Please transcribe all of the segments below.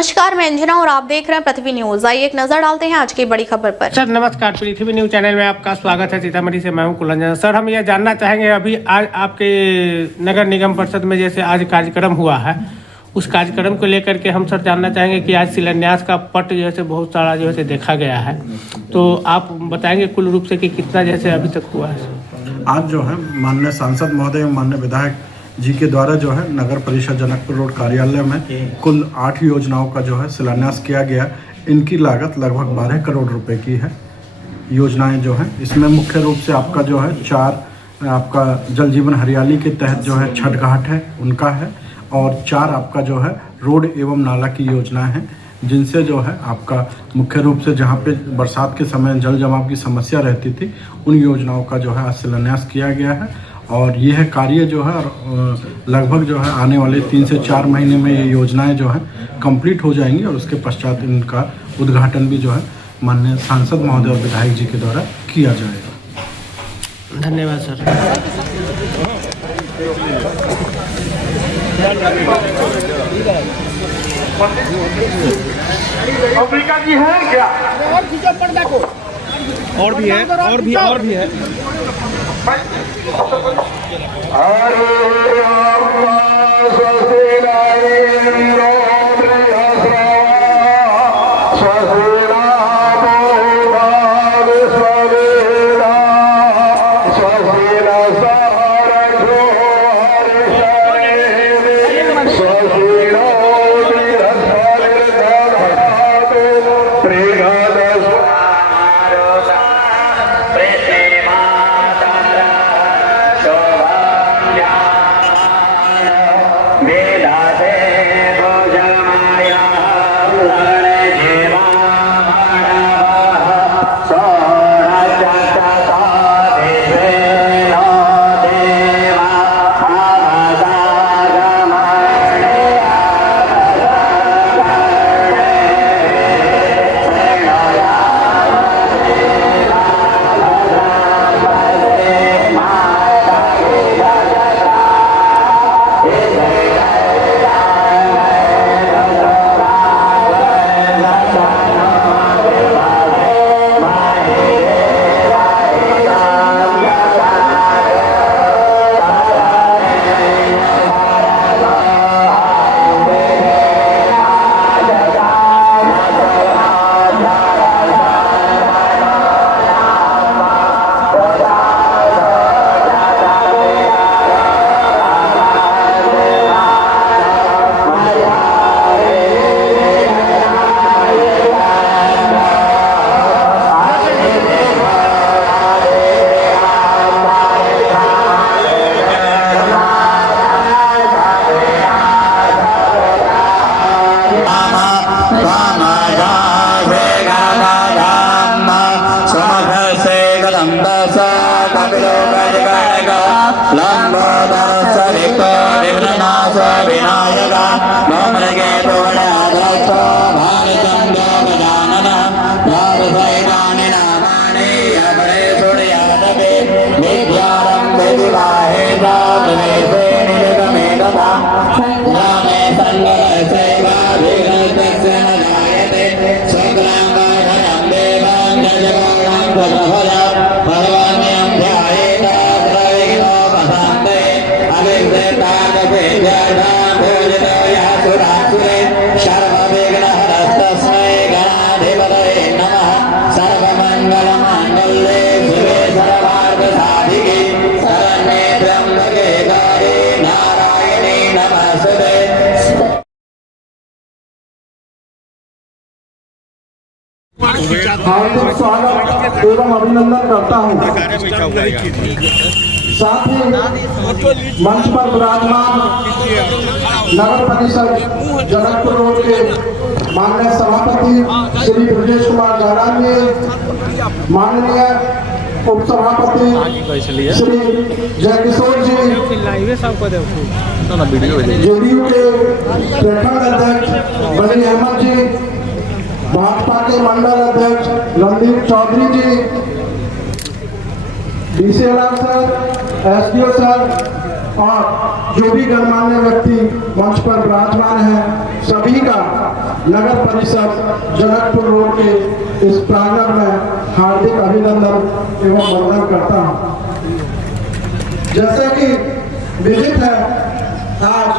नमस्कार, मैं अंजना और आप देख रहे हैं पृथ्वी न्यूज। आइए एक नजर डालते हैं आज की बड़ी खबर पर। सर नमस्कार, पृथ्वी न्यूज चैनल में आपका स्वागत है। सीतामढ़ी से मैं हूं कुलंजन। सर हम ये जानना चाहेंगे, अभी आज आपके नगर निगम परिषद में जैसे आज कार्यक्रम हुआ है, उस कार्यक्रम को लेकर के हम सर जानना चाहेंगे कि आज शिलान्यास का पट जैसे बहुत सारा जो है देखा गया है, तो आप बताएंगे कुल रूप से कि कितना जैसे अभी तक हुआ है। आज जो है माननीय सांसद महोदय एवं माननीय विधायक जी के द्वारा जो है नगर परिषद जनकपुर रोड कार्यालय में कुल 8 योजनाओं का जो है शिलान्यास किया गया। इनकी लागत लगभग 12 करोड़ रुपए की है। योजनाएं जो हैं इसमें मुख्य रूप से आपका जो है 4 आपका जल जीवन हरियाली के तहत जो है छठ घाट है उनका है, और 4 आपका जो है रोड एवं नाला की योजनाएं हैं, जिनसे जो है आपका मुख्य रूप से जहाँ पे बरसात के समय जल जमाव की समस्या रहती थी, उन योजनाओं का जो है आज शिलान्यास किया गया है। और यह कार्य जो है लगभग जो है आने वाले 3 से 4 महीने में ये योजनाएं जो है कंप्लीट हो जाएंगी, और उसके पश्चात इनका उद्घाटन भी जो है माननीय सांसद महोदय और विधायक जी के द्वारा किया जाएगा। धन्यवाद सर। अफ्रीका जी है क्या? और भी है, और भी है। हार्दिक स्वागत एवं अभिनंदन करता हूँ। साथ ही मंच पर विराजमान नगर परिषद जनकपुर रोड के माननीय सभापति श्री ब्रजेश कुमार गहरान जी, माननीय उप सभापति श्री जयकिशोर जी, जेडीयू के प्रखंड अध्यक्ष बली अहमद जी, भाजपा के मंडल अध्यक्ष रणदीप चौधरी जी, डीसी सर, एसडीओ सर, और जो भी गणमान्य व्यक्ति मंच पर विराजमान हैं, सभी का नगर परिषद जनकपुर रोड के इस प्रांगण में हार्दिक अभिनंदन एवं वंदन करता हूँ। जैसे कि विदित है, आज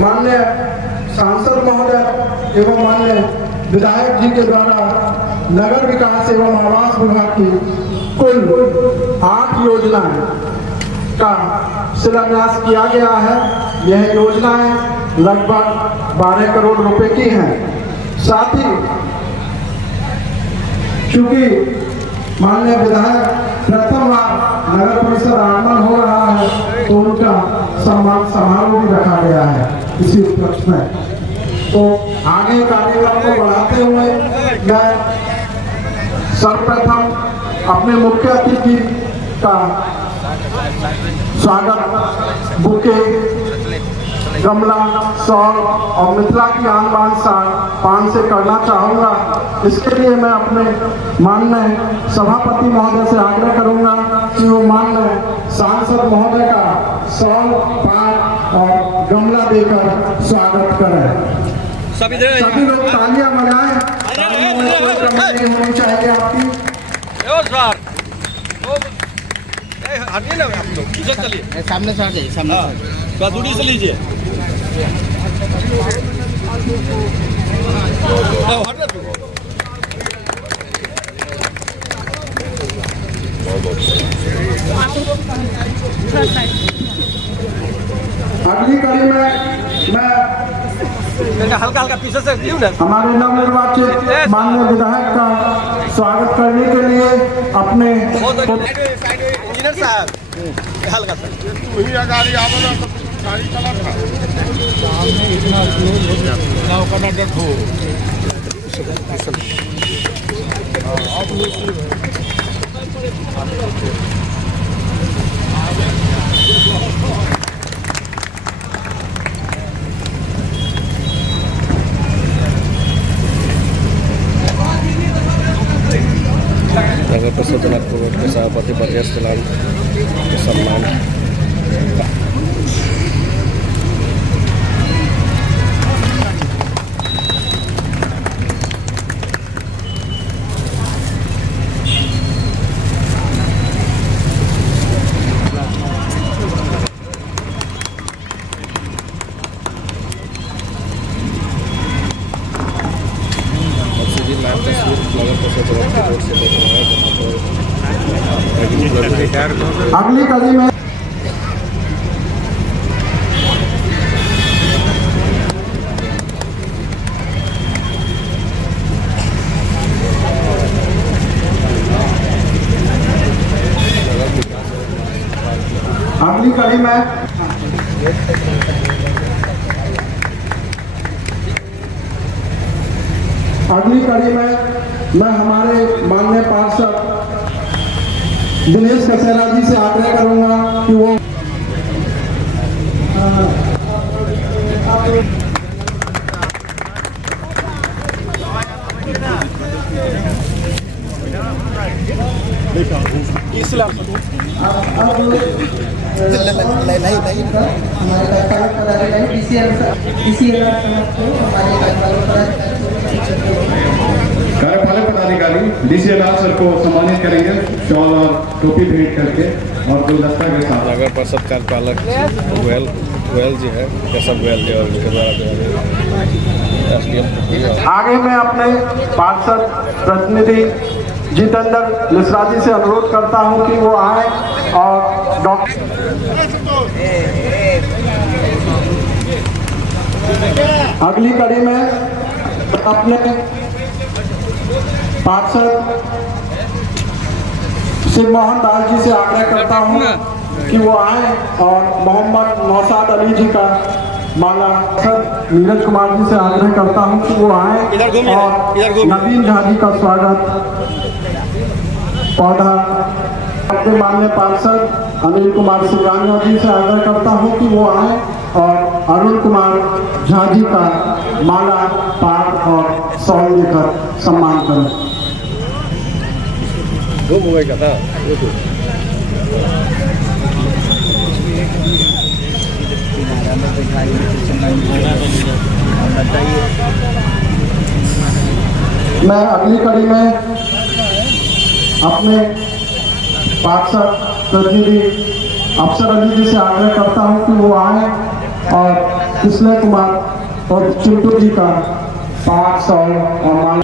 माननीय सांसद महोदय एवं माननीय विधायक जी के द्वारा नगर विकास एवं आवास विभाग की कुल 8 योजनाएं का शिलान्यास किया गया है। यह योजनाएं लगभग 12 करोड़ रुपए की हैं। साथ ही चूंकि माननीय विधायक प्रथम बार नगर परिषद आगमन हो रहा है, तो उनका सम्मान समारोह भी रखा गया है इसी उपलक्ष्य में। तो आगे कार्यक्रम को बढ़ाते हुए मैं सर्वप्रथम अपने मुख्य अतिथि का स्वागत बुके, गमला, शॉल और मिथिला की आन बान पान से करना चाहूँगा। इसके लिए मैं अपने माननीय सभापति महोदय से आग्रह करूँगा कि वो माननीय सांसद महोदय का शॉल, पान और गमला देकर स्वागत करें। सभी लोग तालियां बजाएं। होनी चाहिए आपकी। हटिए ना आप लोग, इधर चलिए, सामने से हटिए, सामने थोड़ा दूरी से लीजिए। अगली कड़ी में मैं हल्का हल्का पीछे से क्यों ना हमारे नवनिर्वाचित माननीय विधायक का स्वागत करने के लिए अपने इंजीनियर साहब हल्का सा नगर परिषद जनकपुर रोड के सभापति ब्रजेश तिवारी के सम्मान। अगली कड़ी में मैं हमारे माननीय पार्षद दिनेश कसेरा जी से आग्रह करूंगा कि वो कार्यपालक पदाधिकारी डीसीएलआर सर को सम्मानित करेंगे शॉल और टोपी भेंट करके और गुलदस्ता के साथ। नगर परिषद कार्यपालक गोयल जी है, केशव गोयल जी, और उनके द्वारा आगे मैं अपने पार्षद प्रतिनिधि जितेंद्र मिश्रा जी से अनुरोध करता हूं कि वो आए और डॉक्टर अगली कड़ी में अपने पार्षद शिव मोहन दास जी से आग्रह करता हूं कि वो आए और मोहम्मद नौशाद अली जी का माला नीरज कुमार जी से आग्रह करता हूं कि वो आए और नवीन झा जी का स्वागत पौधा। अपने माननीय पार्षद अनिल कुमार सिंगानिया जी से आग्रह करता हूं कि वो आए और अरुण कुमार झा जी का माला, पाठ और शॉल देकर सम्मान करें। दो मोबाइल का था मैं अगली कड़ी में अपने पार्षद प्रतिनिधि अफसर अली जी से आग्रह करता हूं कि वो आए और कृष्ण कुमार और चिंटू जी का 500 और मान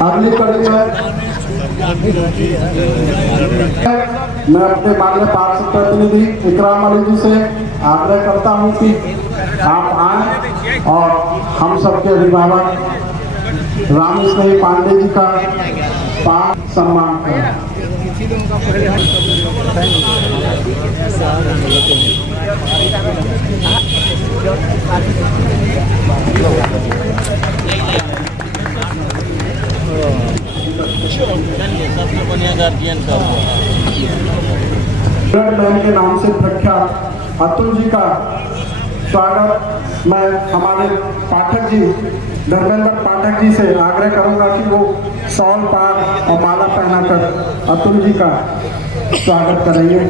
अगली कड़ी में मैं अपने माननीय पार्षद प्रतिनिधि इकराम अली जी से आग्रह करता हूं कि आप आए और हम सबके अभिभावक राम स्नेही पांडे जी का 5 सम्मान करें। ब्लड बैंक के नाम से प्रख्यात अतुल जी का स्वागत मैं हमारे पाठक जी धर्मेंद्र पाठक जी से आग्रह करूंगा कि वो शॉल पार और माला पहनाकर अतुल जी का स्वागत करेंगे।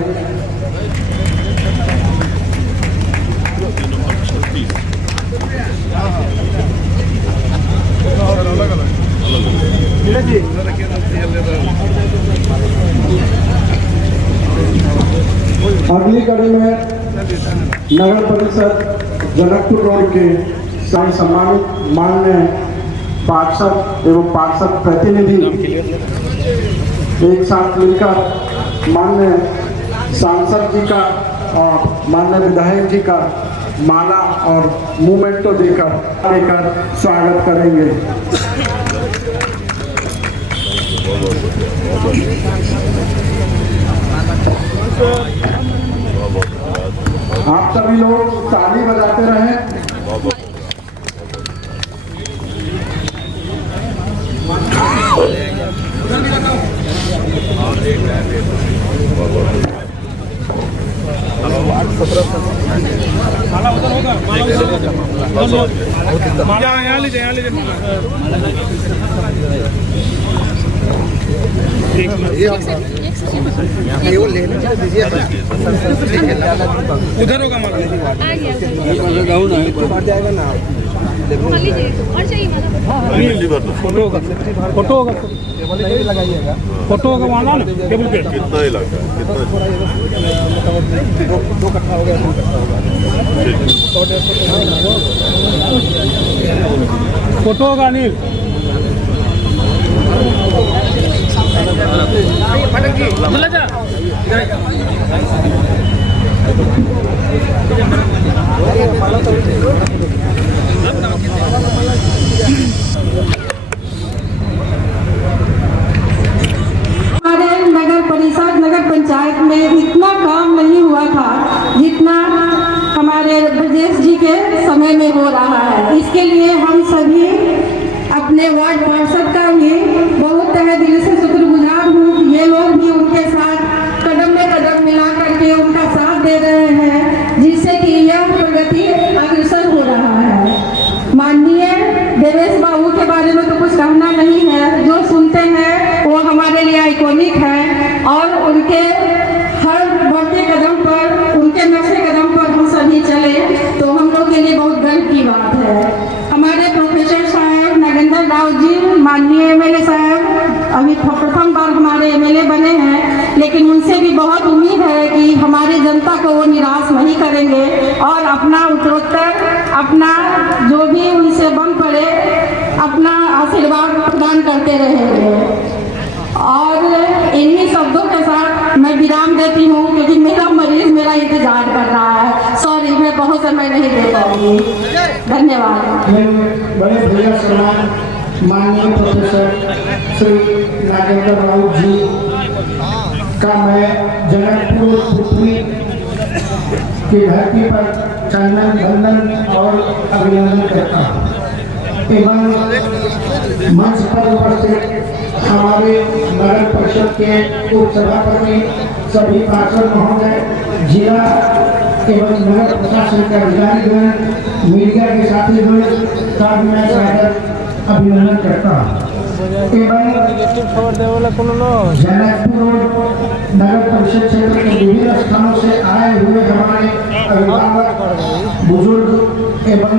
अगली कड़ी में नगर परिषद जनकपुर रोड के साई सम्मानित माननीय पार्षद एवं पार्षद प्रतिनिधि एक साथ मिलकर माननीय सांसद जी का और माननीय विधायक जी का माला और मूवमेंटो लेकर स्वागत करेंगे। आप सभी लोग ताली बजाते रहें। उधर होगा फोटो होगा फोटो होगा वहाँ ना टेबल पे कितना ही लगा दो कट्ठा हो गया फोटो होगा अनिल नगर परिषद नगर पंचायत में इतना काम नहीं हुआ था जितना हमारे ब्रजेश जी के समय में हो रहा है। इसके लिए हम सभी अपने वार्ड पार्षद का भी बहुत तहे दिल से शुक्रगुजार हूँ। ये लोग भी उनके साथ कदम में कदम मिला करके उनका साथ दे रहे हैं, जिससे कि यह प्रगति अग्रसर हो रहा है। माननीय देवेश बाबू के बारे में तो कुछ कहना नहीं है, जो सुनते हैं वो हमारे लिए आइकॉनिक है और उनके हर बढ़ते कदम पर, उनके नक्शे कदम पर हम सभी चले तो हम लोग के लिए बहुत गर्व की बात है। हमारे प्रोफेसर साहब नागेंद्र राव जी, माननीय एमएलए साहब अभी प्रथम बार हमारे एमएलए बने हैं, लेकिन उनसे भी बहुत उम्मीद है कि हमारी जनता को वो निराश नहीं करेंगे और अपना उत्तरोत्तर अपना जो भी उनसे बन पड़े अपना आशीर्वाद प्रदान करते रहेंगे। और इन्हीं शब्दों के साथ मैं विराम देती हूँ क्योंकि मेरा मरीज मेरा इंतजार कर रहा है। सॉरी, मैं बहुत समय नहीं दे पाऊंगी। धन्यवाद। बड़े भैया सलाम माननीय प्रोफेसर श्री नागेंद्र राव जी का मैं जनकपुर पृथ्वी की धरती पर चंदन वंदन और अभिनंदन करता हूँ एवं मंच पर उपस्थित हमारे नगर परिषद के उप सभापति, सभी पार्षद महोदय, जिला एवं नगर प्रशासन के अधिकारीगण, मीडिया के साथीगण का मैं स्वागत अभिनंदन करता हूँ एवं जनकपुर नगर परिषद क्षेत्र के विभिन्न स्थानों से आए हुए हमारे अभिभावक, बुजुर्ग एवं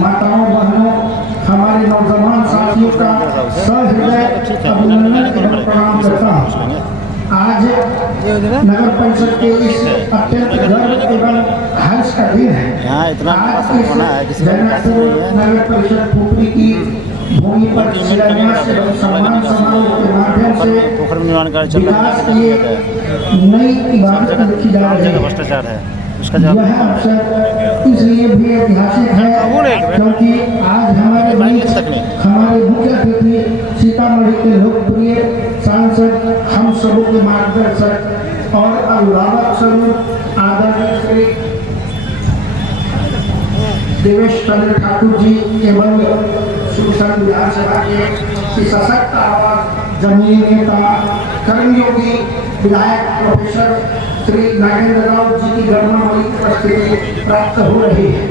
माताओं, बहनों, हमारे नौजवान साथियों का सहृदय अभिनंदन एवं प्रणाम करता हूँ। आज नगर परिषद के इस अत्यंत गर्व एवं हर्ष का दिन है। आज इस जनकपुर नगर परिषद पुपरी की भूमि पर शिलान्यास एवं सम्मान समारोह के माध्यम से विकास की नई इबारत लिखी जा रही है। यह अवसर इसलिए भी ऐतिहासिक है क्योंकि आज हमारे मुख्य अतिथि सीतामढ़ी के लोकप्रिय सांसद, हम सबों के मार्गदर्शक और अभिभावक स्वरूप आदरणीय श्री देवेश चंद्र ठाकुर जी एवं सुरसंघ विधानसभा के सशक्त आवाज, जमीनी नेता, कर्मयोगी विधायक प्रोफेसर श्री नागेंद्र राव जी की गणमान्य उपस्थिति प्राप्त हो रही है।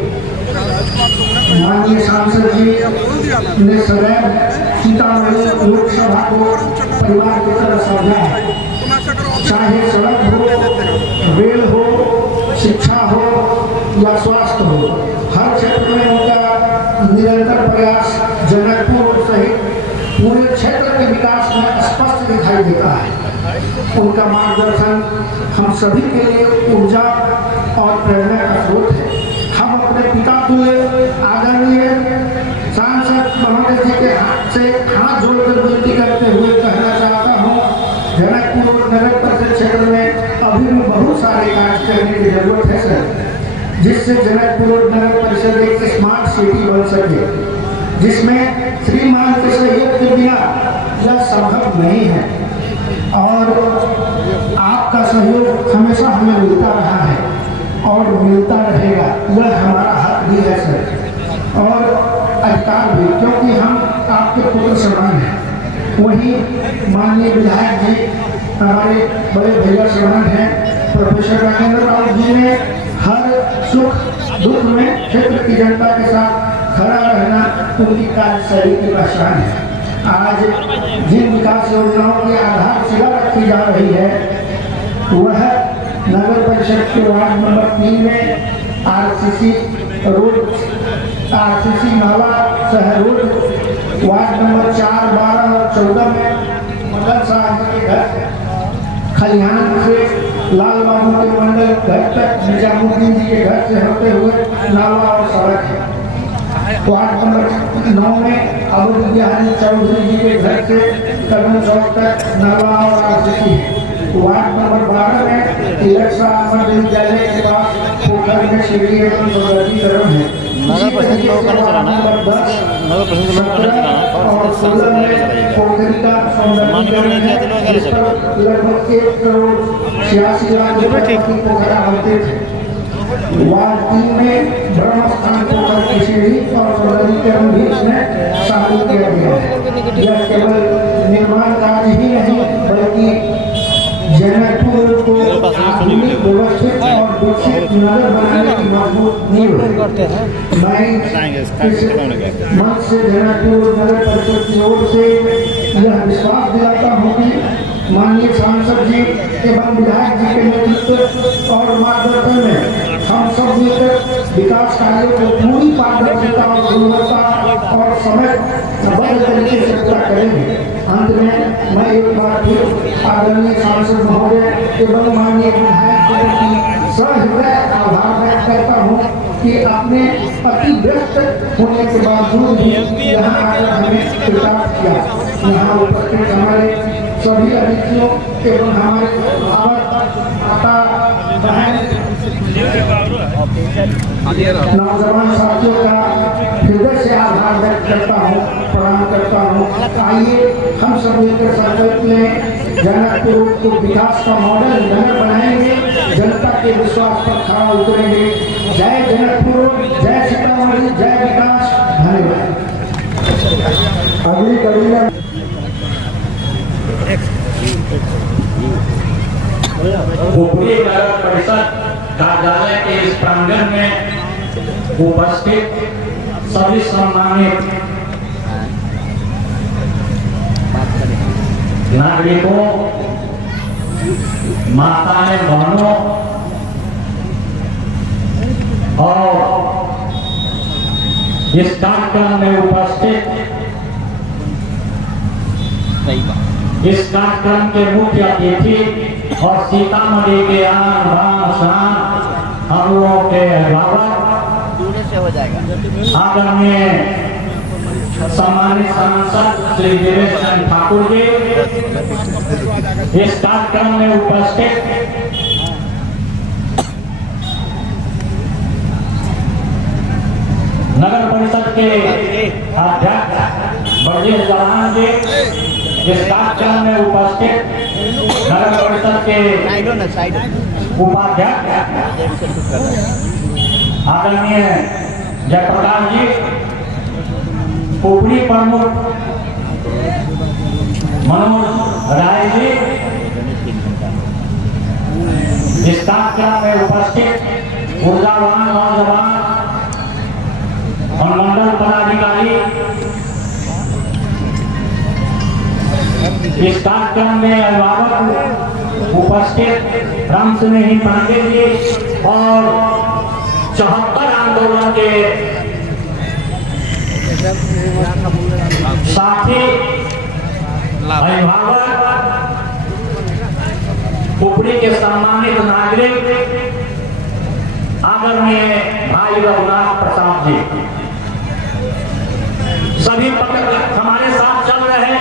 माननीय सांसद जी ने सदैव सीतामढ़ी लोकसभा को परिवार की तरह समझा है। चाहे सड़क हो, रेल हो, शिक्षा हो या स्वास्थ्य हो, हर क्षेत्र में उनका निरंतर प्रयास जनकपुर सहित पूरे क्षेत्र के विकास में स्पष्ट दिखाई देता है। उनका मार्गदर्शन हम सभी के लिए ऊर्जा और प्रेरणा का स्रोत है। हम अपने पिता तुल्य आदरणीय सांसद महोदय जी के हाथ से हाथ जोड़कर विनती करते हुए कहना चाहता हूँ, जनकपुर नगर परिषद क्षेत्र में अभी भी बहुत सारे कार्य करने की जरूरत है सर, जिससे जनकपुर नगर परिषद एक स्मार्ट सिटी बन सके, जिसमें श्रीमान के सहयोग के बिना यह संभव नहीं है। और आपका सहयोग हमेशा हमें मिलता रहा है और मिलता रहेगा, यह हमारा हक भी है सर और अधिकार भी, क्योंकि हम आपके पुत्र समान हैं। वही माननीय विधायक जी हमारे बड़े भैया समान हैं, प्रोफेसर नागेंद्र राव जी ने हर सुख दुख में क्षेत्र की जनता के साथ खड़ा रहना उनकी कार्यशैली की पहचान है। आज जिन विकास योजनाओं की आधारशिला रखी जा रही है वह नगर परिषद के वार्ड नंबर 3 में आरसीसी रोड, आरसीसी नाला शहर रोड, वार्ड नंबर 4, 12 और 14 में मदन साहब के घर, खलिहान से लाल बाबू के मंडल घर तक निजामुद्दीन जी के घर से होते हुए नाला और सड़क है। वार्ड नंबर 9 में अबू बिहारी चौधरी जी के घर से करन चौक तक नाला और आरसीसी है। वार्ड नंबर 12 में तिलक शाह मध्य विद्यालय के पास पोखर में सीढ़ी एवं सौंदर्यीकरण है। नगर परिषद लोगों का चलाना है, नगर परिषद लोगों का चलाना है और 16 में पोखरी का सौंदर्यीकरण है, जिस पर लगभग 1 करोड़ 86 लाख रुपए की पोखरा होते थे। वार्ड 3 में ब्रह्म स्थान पोखर की सीढ़ी और सौंदर्यीकरण भी इसमें शामिल किया गया है। यह केवल निर्माण कार्य ही नहीं बल्कि जनकपुर को आधुनिक, व्यवस्थित और विकसित नगर बनाने की मजबूत नींव है। मैं इस मंच से जनकपुर नगर परिषद की ओर से यह विश्वास दिलाता हूँ कि माननीय सांसद जी एवं विधायक जी के नेतृत्व और मार्गदर्शन में हम सब मिलकर विकास कार्यों को पूरी पारदर्शिता और गुणवत्ता और समय तरीके से पूरा करेंगे। अंत में मैं एक बार फिर आदरणीय सांसद महोदय एवं माननीय विधायक की सहृदय आभार व्यक्त करता हूँ कि आपने अति व्यस्त होने के बावजूद भी यहाँ आकर हमें स्वीकार किया। यहाँ उपस्थित हमारे सभी अतिथियों एवं हमारे माता बहन नौजवान साथियों का हृदय से आभार व्यक्त करता हूँ, प्रणाम करता हूँ। आइए हम सब मिलकर संकल्प लें, जनकपुर को विकास का मॉडल नगर बनाएंगे, जनता के विश्वास पर खरा उतरेंगे। जय जनकपुर, जय सीतामढ़ी, जय विकास। धन्यवाद। अगली कड़ी में पुपरी नगर परिषद कार्यालय के इस प्रांगण में उपस्थित सभी सम्मानित नागरिकों, माताएं, बहनों और इस कार्यक्रम में उपस्थित इस कार्यक्रम के मुख्य अतिथि और सीतामढ़ी के आन बान शान हम लोगों के अभिभावक आदरणीय सम्मानित सांसद श्री देवेश चंद्र ठाकुर जी, इस कार्यक्रम में उपस्थित नगर परिषद के अध्यक्ष ब्रजेश जवान जी, इस कार्यक्रम में उपस्थित नगर परिषद के उपाध्यक्ष आदरणीय जयप्रकाश जी, उपरी प्रमुख मनोज राय जी, इस कार्यक्रम में उपस्थित ऊर्जावान नौजवान और मंडल पदाधिकारी, इस कार्यक्रम में अभिभावक उपस्थित राम स्नेही पांडे जी और 74 आंदोलन के साथी अभिभावक, उपरी के सम्मानित नागरिक आदरणीय भाई रघुनाथ प्रसाद जी, सभी पत्रकार हमारे साथ चल रहे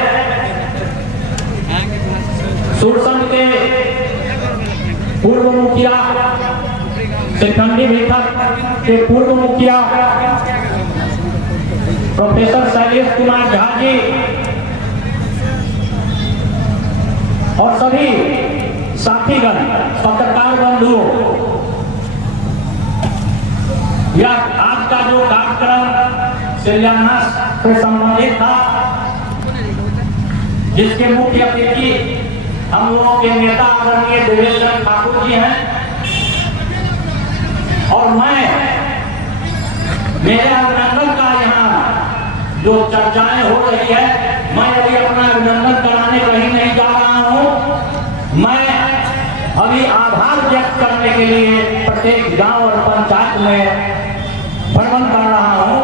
सुरसंड के पूर्व मुखिया, सिखंडी बैठक के पूर्व मुखिया प्रोफेसर शैलेश कुमार झा जी और सभी साथीगण, पत्रकार बंधुओं, यह आज का जो कार्यक्रम शिलान्यास से संबंधित था, जिसके मुख्य अतिथि हम लोगों के नेता आदरणीय देवेश चंद्र ठाकुर जी हैं और मैं मेरे अभिनंदन का यहाँ जो चर्चाएं हो रही है, मैं अभी अपना अभिनंदन कराने कहीं नहीं जा रहा हूँ। मैं अभी आभार व्यक्त करने के लिए प्रत्येक गांव और पंचायत में भ्रमण कर रहा हूँ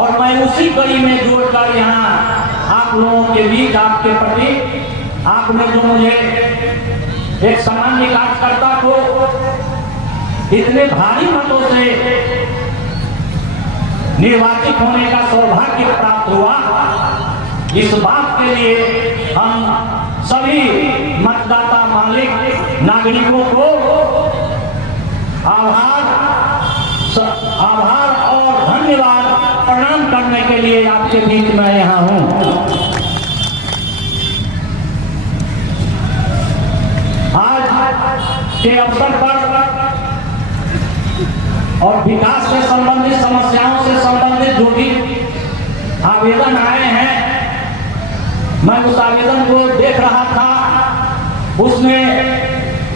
और मैं उसी कड़ी में जोड़कर यहाँ आप लोगों के बीच आपके प्रति आपने जो मुझे एक सामान्य कार्यकर्ता को इतने भारी मतों से निर्वाचित होने का सौभाग्य प्राप्त हुआ, इस बात के लिए हम सभी मतदाता मालिक नागरिकों को आभार और धन्यवाद प्रणाम करने के लिए आपके बीच में यहाँ हूँ। आज के अवसर पर और विकास से संबंधित समस्याओं से संबंधित जो भी आवेदन आए हैं, मैं उस आवेदन को देख रहा था, उसमें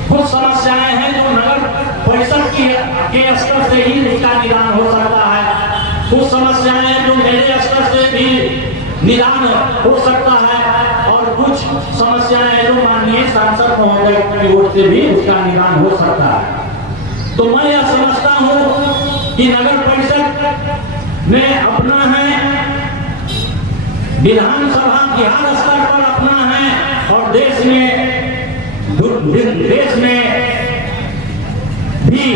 कुछ समस्याएं हैं जो नगर परिषद के स्तर से ही उसका निदान हो सकता है, कुछ समस्याएं हैं जो मेरे स्तर से भी निदान हो सकता है और कुछ समस्याएं हैं जो माननीय सांसद महोदय की ओर से भी उसका निदान हो सकता है। तो मैं यह समझता हूँ कि नगर परिषद में अपना है, विधानसभा बिहार स्तर पर अपना है और देश में भी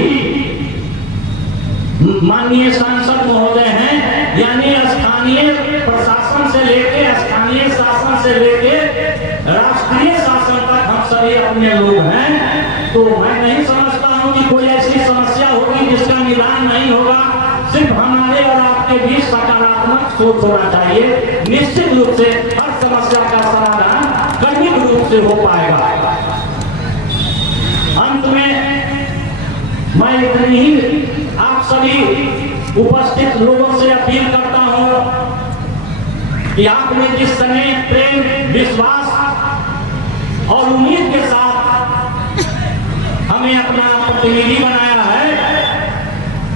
माननीय सांसद महोदय हैं, यानी स्थानीय प्रशासन से लेके स्थानीय शासन से लेके राष्ट्रीय शासन तक हम सभी अपने लोग हैं। तो मैं नहीं समझता हूं कि कोई ऐसी समस्या होगी जिसका निदान नहीं होगा। सिर्फ हमारे और आपके बीच सकारात्मक सोच होना चाहिए। निश्चित रूप से हर समस्या का समाधान कर्मिक रूप से हो पाएगा। अंत में मैं इतनी ही आप सभी उपस्थित लोगों से अपील करता हूं कि आपने जिस समय प्रेम, विश्वास और उम्मीद के साथ हमें अपना प्रतिनिधि बनाया है,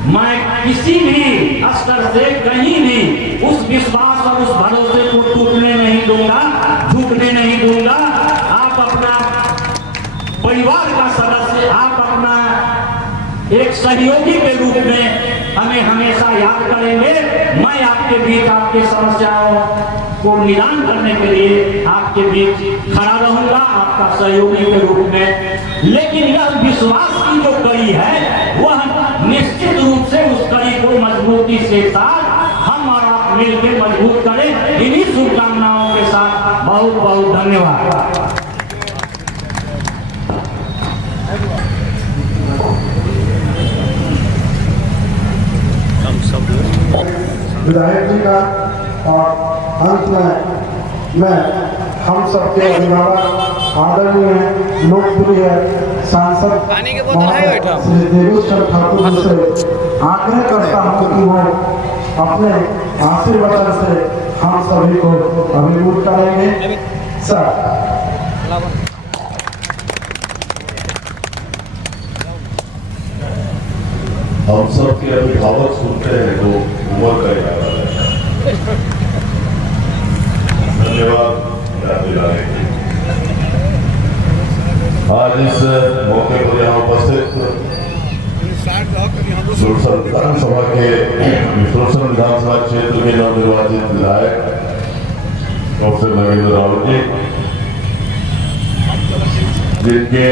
मैं किसी भी स्तर से कहीं भी उस विश्वास और उस भरोसे को टूटने नहीं दूंगा। टूटने नहीं दूंगा। आप अपना परिवार का सदस्य, आप अपना एक सहयोगी के रूप में हमें हमेशा याद करेंगे। मैं आपके बीच आपकी समस्याओं को निदान करने के लिए आपके बीच खड़ा रहूंगा, आपका सहयोगी के रूप में। लेकिन यह विश्वास की जो कड़ी है वह निश्चित रूप से उस कड़ी को मजबूती से साथ हम और आप मिलकर मजबूत करें। इन्हीं शुभकामनाओं के साथ बहुत बहुत धन्यवाद। विधायक जी का और अंत में मैं हम सबके अभिभावक आदरणीय लोकप्रिय सांसद श्री देवेश्वर ठाकुर जी से आग्रह करता हूँ कि वो अपने आशीर्वाद से हम सभी को अभिभूत करेंगे। सर हम सब के अभिभावक सुनते हैं तो उम्र का याद आ जाता है। धन्यवाद याद दिलाने के लिए। आज इस मौके पर यहाँ उपस्थित सुरसर विधानसभा के सुरसर विधानसभा क्षेत्र के नवनिर्वाचित विधायक डॉक्टर नरेंद्र रावत जी, जिनके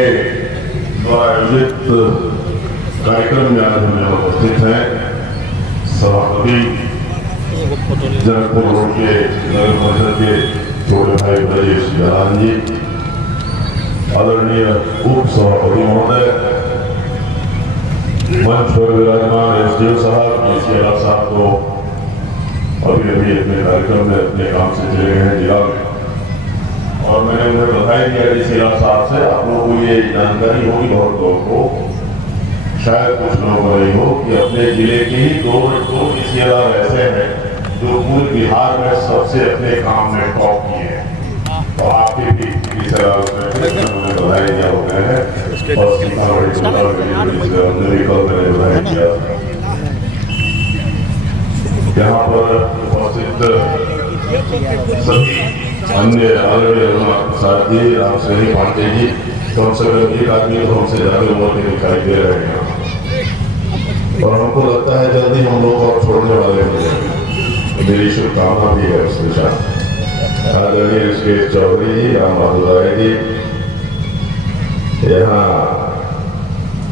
द्वारा आयोजित कार्यक्रम में आज हम यहाँ उपस्थित हैं, सभापति जनकपुर रोड के नगर परिषद के छोटे भाई ब्रजेश जलान जी, आदरणीय उप सभापति महोदय, मंच पर विराजमान एसडीओ साहब, DCR साहब को अभी अपने कार्यक्रम में अपने काम से चले गए हैं जिला में, और मैंने उन्हें बधाई दिया DCR साहब से। आप लोगों को ये जानकारी होगी बहुत लोगों को, शायद कुछ लोगों को नहीं हो, कि अपने जिले के ही दो DCR ऐसे हैं जो पूरे बिहार में सबसे अपने काम में टॉप किए हैं। तो आपके भी DCR उसमें बधाई दिया हो गए हैं, और सीतामढ़ी मैंने बधाई दिया। यहाँ पर उपस्थित सभी अन्य आदरणीय प्रसाद जी, राम श्री पांडे जी, कम से कम एक आदमी तो हमसे ज्यादा उम्र के दिखाई दे रहे हैं, और हमको लगता है जल्दी हम लोग और छोड़ने वाले हैं। मेरी शुभकामना भी है उसके साथ। आदरणीय सुरेश चौधरी जी, राम राय जी, यहाँ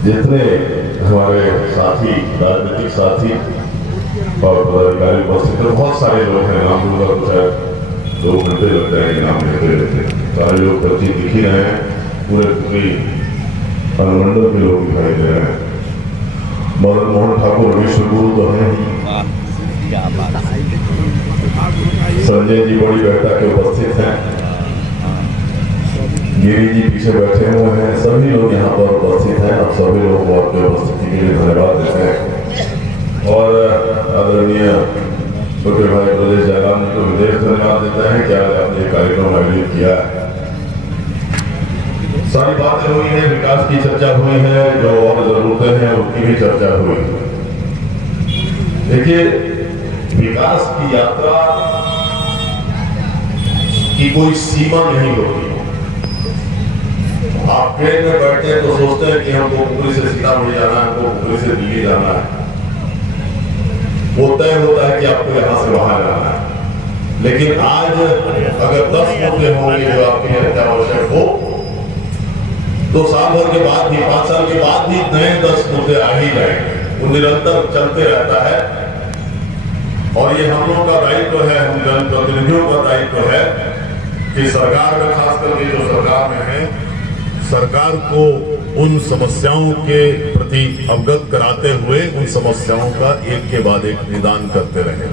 जितने हमारे साथी, राजनीतिक साथी और पदाधिकारी उपस्थित हैं, बहुत सारे लोग हैं। नाम लूंगा तो शायद 2 घंटे लगते हैं नाम लेते रहते। सारे लोग पर्ची दिख ही रहे हैं, पूरे अनुमंडल के लोग दिखाई दे रहे हैं। मदन मोहन ठाकुर विश्व गुरु तो है ही, संजय जी बड़ी बैठक के उपस्थित हैं, गिरी जी पीछे बैठे हुए हैं, सभी लोग यहाँ पर उपस्थित हैं। आप सभी लोगों को आपकी उपस्थिति के लिए धन्यवाद देते हैं, और आदरणीय छोटे भाई ब्रजेश जलान जी को विशेष धन्यवाद देते हैं कि आज आपने कार्यक्रम आयोजित किया है। सारी बातें हुई हैं, विकास की चर्चा हुई है, जो और जरूरतें हैं उनकी भी चर्चा हुई। देखिए, विकास की यात्रा की कोई सीमा नहीं होती। आप ट्रेन में बैठते हैं तो सोचते हैं कि हमको पुरी से सीतामढ़ी जाना है, हमको पुरी से दिल्ली जाना है। वो तय होता है कि आपको यहाँ से वहां जाना है। लेकिन आज अगर 10 मुद्दे होंगे जो आपके अत्यावश्यक हो, तो साल भर के बाद भी, 5 साल के बाद भी नए 10 मुद्दे आ ही जाएंगे। वो निरंतर चलते रहता है, और ये हम लोगों का दायित्व है, हम जनप्रतिनिधियों का दायित्व है कि सरकार में, खास करके जो सरकार में है, सरकार को उन समस्याओं के प्रति अवगत कराते हुए उन समस्याओं का एक के बाद एक निदान करते रहे।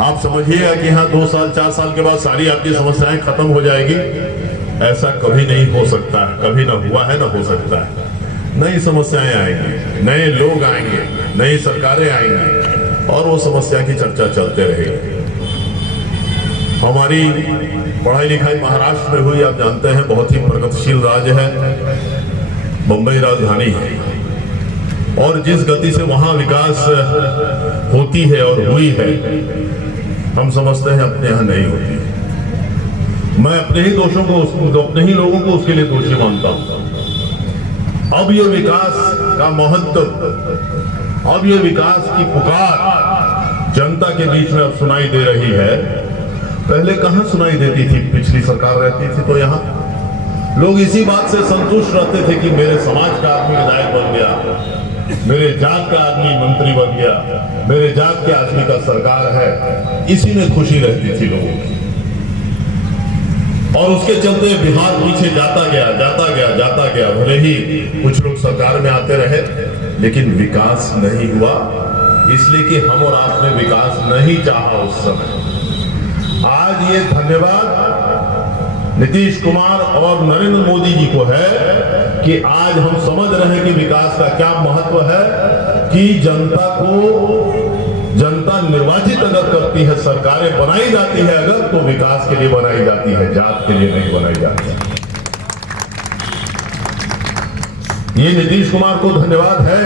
आप समझिएगा कि यहाँ 2 साल 4 साल के बाद सारी आपकी समस्याएं खत्म हो जाएगी, ऐसा कभी नहीं हो सकता है, कभी ना हुआ है, ना हो सकता है। नई समस्याएं आएंगी, नए लोग आएंगे, नई सरकारें आएंगी, और वो समस्या की चर्चा चलते रहेगी। हमारी पढ़ाई लिखाई महाराष्ट्र में हुई, आप जानते हैं, बहुत ही प्रगतिशील राज्य है, बंबई राजधानी है, और जिस गति से वहां विकास होती है और हुई है, हम समझते हैं अपने यहाँ नहीं होती। मैं अपने ही दोषों को, अपने ही लोगों को उसके लिए दोषी मानता हूं। अब ये विकास का महत्व, अब ये विकास की पुकार जनता के बीच में अब सुनाई दे रही है। पहले कहां सुनाई देती थी? पिछली सरकार रहती थी तो यहाँ लोग इसी बात से संतुष्ट रहते थे कि मेरे समाज का आदमी विधायक बन गया, मेरे जात का आदमी मंत्री बन गया, मेरे जात के आदमी का सरकार है, इसी में खुशी रहती थी लोगों की। और उसके चलते बिहार पीछे जाता गया। भले ही कुछ लोग सरकार में आते रहे, लेकिन विकास नहीं हुआ, इसलिए कि हम और आपने विकास नहीं चाहा उस समय। आज ये धन्यवाद नीतीश कुमार और नरेंद्र मोदी जी को है कि आज हम समझ रहे हैं कि विकास का क्या महत्व है, कि जनता निर्वाचित अगर करती है, सरकारें बनाई जाती है अगर, तो विकास के लिए बनाई जाती है, जात के लिए नहीं बनाई जाती। ये नीतीश कुमार को धन्यवाद है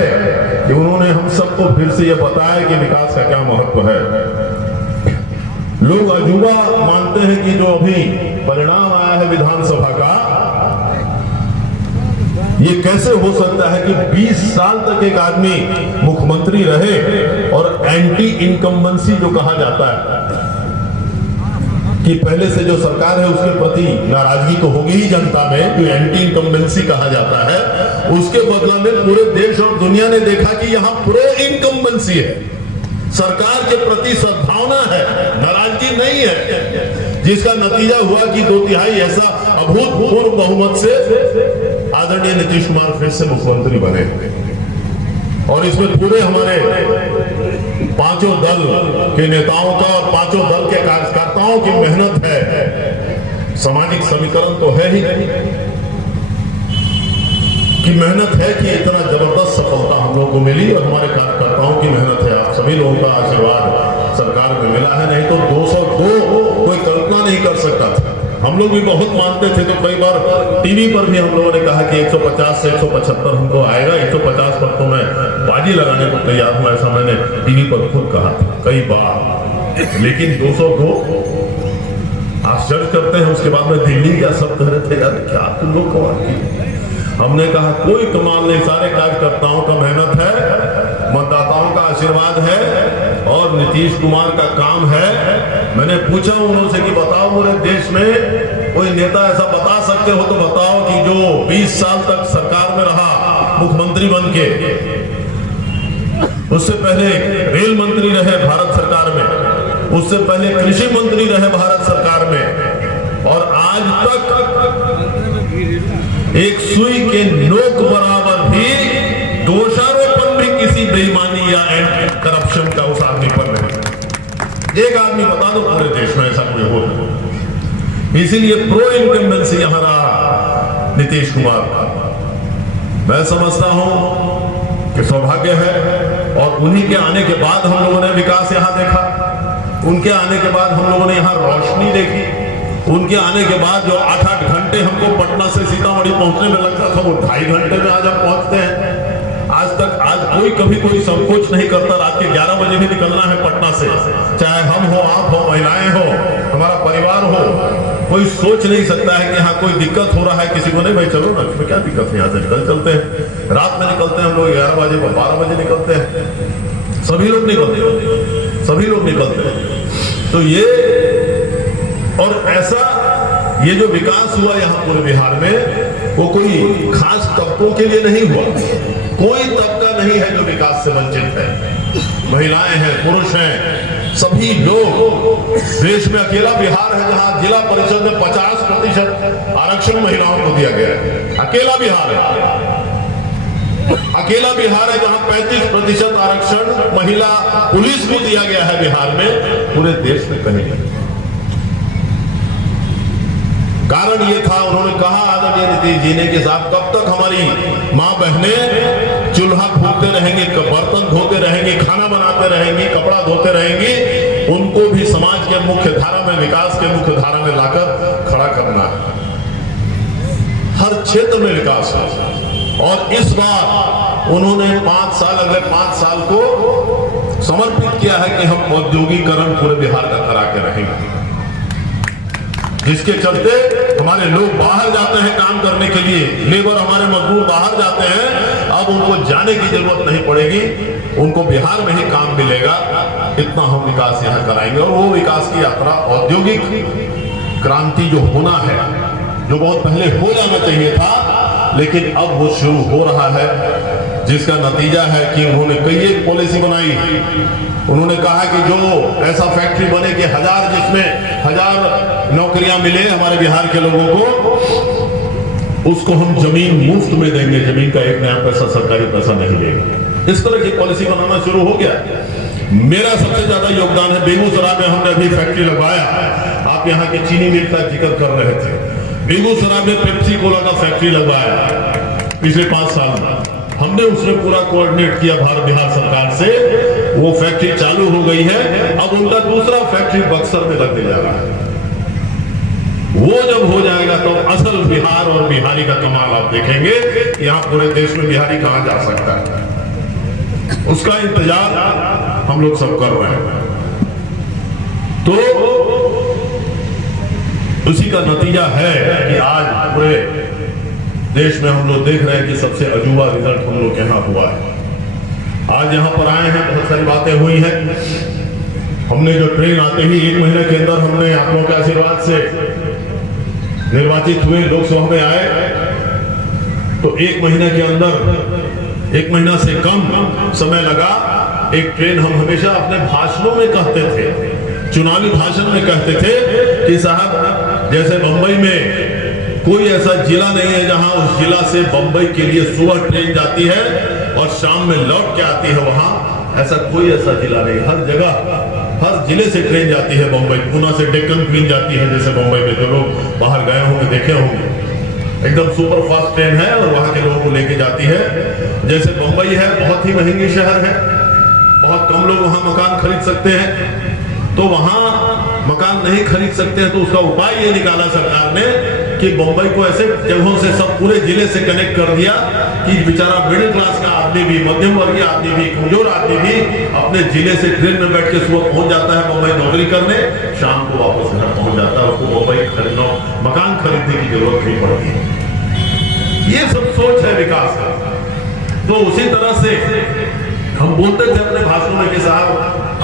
कि उन्होंने हम सबको फिर से ये बताया कि विकास का क्या महत्व है। लोग अजूबा मानते हैं कि जो अभी परिणाम आया है विधानसभा का, ये कैसे हो सकता है कि 20 साल तक एक आदमी मुख्यमंत्री रहे और एंटी इनकम्बेंसी जो कहा जाता है कि पहले से जो सरकार है उसके प्रति नाराजगी तो होगी ही जनता में, जो एंटी इनकम्बेंसी कहा जाता है, उसके बदला में पूरे देश और दुनिया ने देखा कि यहाँ प्रो इनकम्बेंसी है, सरकार के प्रति सद्भावना है, नाराजगी नहीं है, जिसका नतीजा हुआ कि 2/3 ऐसा अभूतपूर्व बहुमत से आदरणीय नीतीश कुमार फिर से मुख्यमंत्री बने। और इसमें पूरे हमारे पांचों दल के नेताओं का और पांचों दल के कार्यकर्ताओं की मेहनत है। सामाजिक समीकरण तो है ही नहीं कि मेहनत है कि इतना जबरदस्त सफलता हम लोगों को मिली, और हमारे कार्यकर्ताओं की मेहनत है, आप सभी लोगों का आशीर्वाद सरकार में मिला है। नहीं तो 202 कोई कल्पना नहीं कर सकता था। हम लोग भी बहुत मानते थे, तो कई बार टीवी पर भी हम लोगों ने कहा कि 150 से 175 हमको आएगा, 150 पर तो मैं बाजी लगाने को तैयार हूं, ऐसा मैंने टीवी पर खुद कहा था कई बार। लेकिन 202 आश्चर्य करते हैं। उसके बाद में दिल्ली क्या सब कह रहे थे, यार क्या तुम लोग कमाल की। हमने कहा कोई कमाल नहीं, सारे कार्यकर्ताओं का मेहनत है, मतदाताओं का आशीर्वाद है और नीतीश कुमार का काम है। मैंने पूछा उन्होंने कि बताओ पूरे देश में कोई नेता ऐसा बता सकते हो तो बताओ कि जो 20 साल तक सरकार में रहा मुख्यमंत्री बन के, उससे पहले रेल मंत्री रहे भारत सरकार में, उससे पहले कृषि मंत्री रहे भारत सरकार में, और आज तक एक सुई के नोक बराबर भी दोषारोपण भी किसी बेईमानी या करप्शन का उस आदमी पर नहीं। एक आदमी बता दो पूरे देश में ऐसा कोई हो। इसीलिए प्रो इनकम्बेंसी यहां रहा नीतीश कुमार का। मैं समझता हूं कि सौभाग्य है, और उन्हीं के आने के बाद हम लोगों ने विकास यहां देखा, उनके आने के बाद हम लोगों ने यहां रोशनी देखी, उनके आने के बाद जो 8-8 घंटे हमको पटना से सीतामढ़ी पहुंचने में लगता था, वो 2.5 घंटे में आज हम पहुंचते हैं। आज कोई कभी कोई संकोच नहीं करता, रात के 11 बजे भी निकलना है पटना से, चाहे हम हो, आप हो, महिलाएं हो, हमारा परिवार हो, कोई सोच नहीं सकता है कि यहाँ कोई दिक्कत हो रहा है किसी को। नहीं भाई चलो ना, इसमें क्या दिक्कत है, यहाँ से निकल चलते हैं। रात में निकलते हैं हम लोग 11 बजे, 12 बजे निकलते हैं, सभी लोग निकलते हैं। तो ये और ऐसा ये जो विकास हुआ यहाँ पूरे बिहार में, वो कोई खास तबकों के लिए नहीं हुआ। कोई तबका नहीं है जो विकास से वंचित है। महिलाएं हैं, पुरुष हैं, सभी लोग। देश में अकेला बिहार है जहां जिला परिषद में 50% आरक्षण महिलाओं को दिया गया है। अकेला बिहार है जहां 35% आरक्षण महिला पुलिस को दिया गया है बिहार में, पूरे देश में कहीं नहीं। कारण ये था, उन्होंने कहा आदरणीय नीतीश जी ने कि साहब कब तक हमारी माँ बहनें चूल्हा फूकते रहेंगे, बर्तन धोते रहेंगे, खाना बनाते रहेंगी, कपड़ा धोते रहेंगी, उनको भी समाज के मुख्य धारा में, विकास के मुख्य धारा में लाकर खड़ा करना है। हर क्षेत्र में विकास है। और इस बार उन्होंने 5 साल, अगले 5 साल को समर्पित किया है कि हम औद्योगिकरण पूरे बिहार का करा के रहेंगे। जिसके चलते हमारे लोग बाहर जाते हैं काम करने के लिए, लेबर हमारे मजदूर बाहर जाते हैं, अब उनको जाने की जरूरत नहीं पड़ेगी, उनको बिहार में ही काम मिलेगा। इतना हम विकास यहाँ कराएंगे और वो विकास की यात्रा औद्योगिक क्रांति जो होना है, जो बहुत पहले हो जाना चाहिए था, लेकिन अब वो शुरू हो रहा है, जिसका नतीजा है कि उन्होंने कई एक पॉलिसी बनाई। उन्होंने कहा कि जो ऐसा फैक्ट्री बने कि जिसमें 1000 नौकरियां मिले हमारे बिहार के लोगों को, उसको हम जमीन मुफ्त में देंगे, जमीन का एक नया पैसा सरकारी पैसा नहीं लेंगे। इस तरह की पॉलिसी बनाना शुरू हो गया। मेरा सबसे ज्यादा योगदान है, बेगूसराय में हमने अभी फैक्ट्री लगवाया। आप यहाँ के चीनी मिल का जिक्र कर रहे थे, बेगूसराय में पेप्सी कोला का फैक्ट्री लगवाया पिछले 5 साल में। हमने उसमें पूरा कोऑर्डिनेट किया भारत बिहार सरकार से, वो फैक्ट्री चालू हो गई है। अब उनका दूसरा फैक्ट्री बक्सर में लगने जा रहा है। वो जब हो जाएगा तो असल बिहार और बिहारी का कमाल आप देखेंगे कि यहाँ पूरे देश में बिहारी कहाँ जा सकता है। उसका इंतजार हम लोग सब कर रहे हैं। तो उसी का नतीजा है कि आज पूरे देश में हम लोग देख रहे हैं कि सबसे अजूबा रिजल्ट हम लोग यहाँ हुआ है। आज यहाँ पर आए हैं, बहुत सारी बातें हुई हैं। हमने जो ट्रेन आते ही 1 महीने के अंदर हमने आप लोगों के आशीर्वाद से निर्वाचित हुए, लोकसभा में आए, तो 1 महीने के अंदर 1 महीना से कम समय लगा। एक ट्रेन हम हमेशा अपने भाषणों में कहते थे, चुनावी भाषण में कहते थे कि साहब जैसे बंबई में कोई ऐसा जिला नहीं है जहां उस जिला से बंबई के लिए सुबह ट्रेन जाती है और शाम में लौट के आती है, वहां ऐसा कोई ऐसा जिला नहीं। हर जगह हर जिले से ट्रेन जाती है बंबई। पूना से डेक्कन क्वीन जाती है, जैसे बंबई में जो लोग बाहर गए होंगे देखे होंगे, एकदम सुपर फास्ट ट्रेन है और वहां के लोगों को लेके जाती है। जैसे बंबई है, बहुत ही महंगी शहर है, बहुत कम लोग वहां मकान खरीद सकते हैं, तो वहां मकान नहीं खरीद सकते हैं, तो उसका उपाय ये निकाला सरकार ने कि बंबई को ऐसे जगहों से सब पूरे जिले से कनेक्ट कर दिया कि बेचारा मिडिल क्लास का आदमी भी, मध्यम वर्गीय आदमी भी, कमजोर आदमी भी अपने जिले से ट्रेन में बैठ के सुबह पहुंच जाता है बंबई नौकरी करने, शाम को वापस घर पहुंच जाता है। उसको बंबई खरीदना, मकान खरीदने की जरूरत नहीं पड़ती है। ये सब सोच है विकास का। तो उसी तरह से हम बोलते थे अपने भाषणों में कि साहब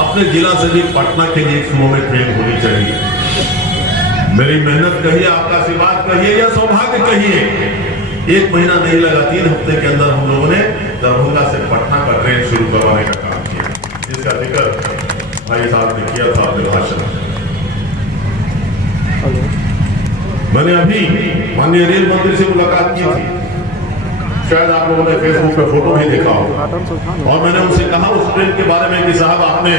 अपने जिला से भी पटना के लिए सुबह में ट्रेन होनी चाहिए। मेरी मेहनत कहिए, आपका आशीर्वाद कहिए या सौभाग्य कहिए, 1 महीना नहीं लगा, 3 हफ्ते के अंदर हम लोगों ने दरभंगा से पटना का ट्रेन शुरू करवाने का काम किया, जिसका जिक्र भाई साहब ने किया था अपने भाषण में। मैंने अभी माननीय रेल मंत्री से मुलाकात की थी, शायद आप लोगों ने फेसबुक पे फोटो भी देखा होगा, और मैंने उनसे कहा उस ट्रेन के बारे में कि साहब आपने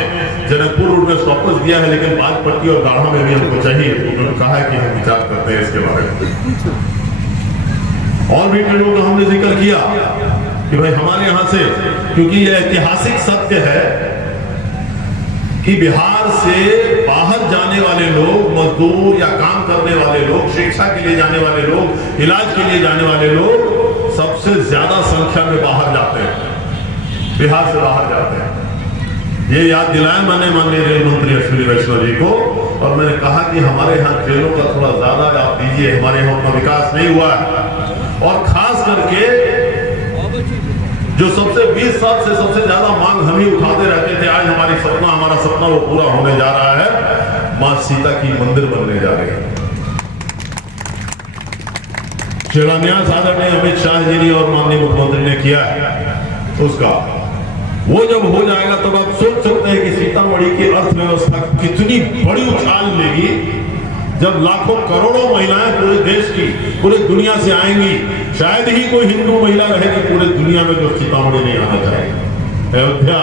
जनकपुर रोड में स्टॉपेज दिया है, लेकिन बाजपट्टी और गाढ़ा में भी हमको चाहिए। उन्होंने कहा है कि हम विचार करते हैं इसके बारे में। और भी ट्रेनों का हमने जिक्र किया कि भाई हमारे यहाँ से, क्योंकि यह ऐतिहासिक सत्य है कि बिहार से बाहर जाने वाले लोग, मजदूर या काम करने वाले लोग, शिक्षा के लिए जाने वाले लोग, इलाज के लिए जाने वाले लोग सबसे ज्यादा संख्या में बाहर जाते हैं, बिहार से बाहर जाते हैं। ये याद दिलाया मैंने माननीय रेल मंत्री अश्विनी वैष्णव जी को, और मैंने कहा कि हमारे यहाँ ट्रेनों का थोड़ा ज्यादा आप दीजिए, हमारे यहाँ उतना विकास नहीं हुआ है। और खास करके जो सबसे 20 साल से सबसे ज्यादा मांग हम ही उठाते रहते थे, आज हमारा सपना वो पूरा होने जा रहा है। मां सीता की मंदिर बनने जा रही है। शिलान्यास आदरणीय अमित शाह जी ने और माननीय मुख्यमंत्री ने किया है उसका, वो जब हो जाएगा तब आप सोच सकते हैं कि सीतामढ़ी की अर्थव्यवस्था कितनी बड़ी उछाल लेगी, जब लाखों करोड़ों महिलाएं पूरे देश की, पूरे दुनिया से आएंगी। शायद ही कोई हिंदू महिला रहेगी पूरे दुनिया में जो सीतामढ़ी नहीं आना चाहेगी। अयोध्या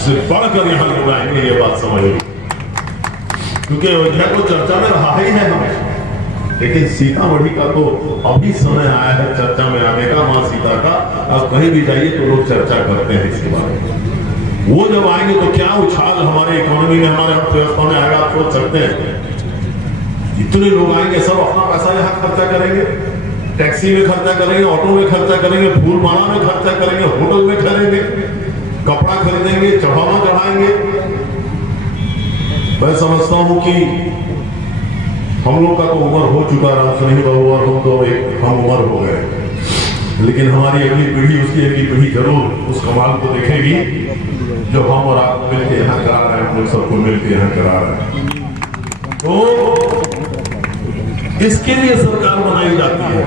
से बढ़कर यहाँ लोग आएंगे, ये बात समझिए, क्योंकि अयोध्या को चर्चा में रहा ही है हमेशा, लेकिन सीतामढ़ी का तो अभी समय आया है चर्चा में आने का, मां सीता का। अब कहीं भी जाइए तो लोग चर्चा करते हैं इसके बारे में। वो जब आएंगे तो क्या उछाल हमारे इकोनॉमी में, हमारे अर्थव्यवस्था में आएगा, आप सोच सकते हैं। इतने लोग आएंगे, सब अपना पैसा यहाँ खर्चा करेंगे, टैक्सी में खर्चा करेंगे, ऑटो में खर्चा करेंगे, फूल माला में खर्चा करेंगे, होटल में ठहरेंगे, कपड़ा खरीदेंगे, चढ़ावा चढ़ाएंगे। मैं समझता हूं कि हम लोग का तो उम्र हो चुका राम सुनी बाबू और हम तो एक हम उम्र हो गए, लेकिन हमारी अगली पीढ़ी उसकी अगली पीढ़ी जरूर उस कमाल को देखेगी जो हम और आप मिलकर यहाँ करा रहे हैं, हम लोग सबको मिलकर यहाँ करा रहे हैं। तो इसके लिए सरकार बनाई जाती है,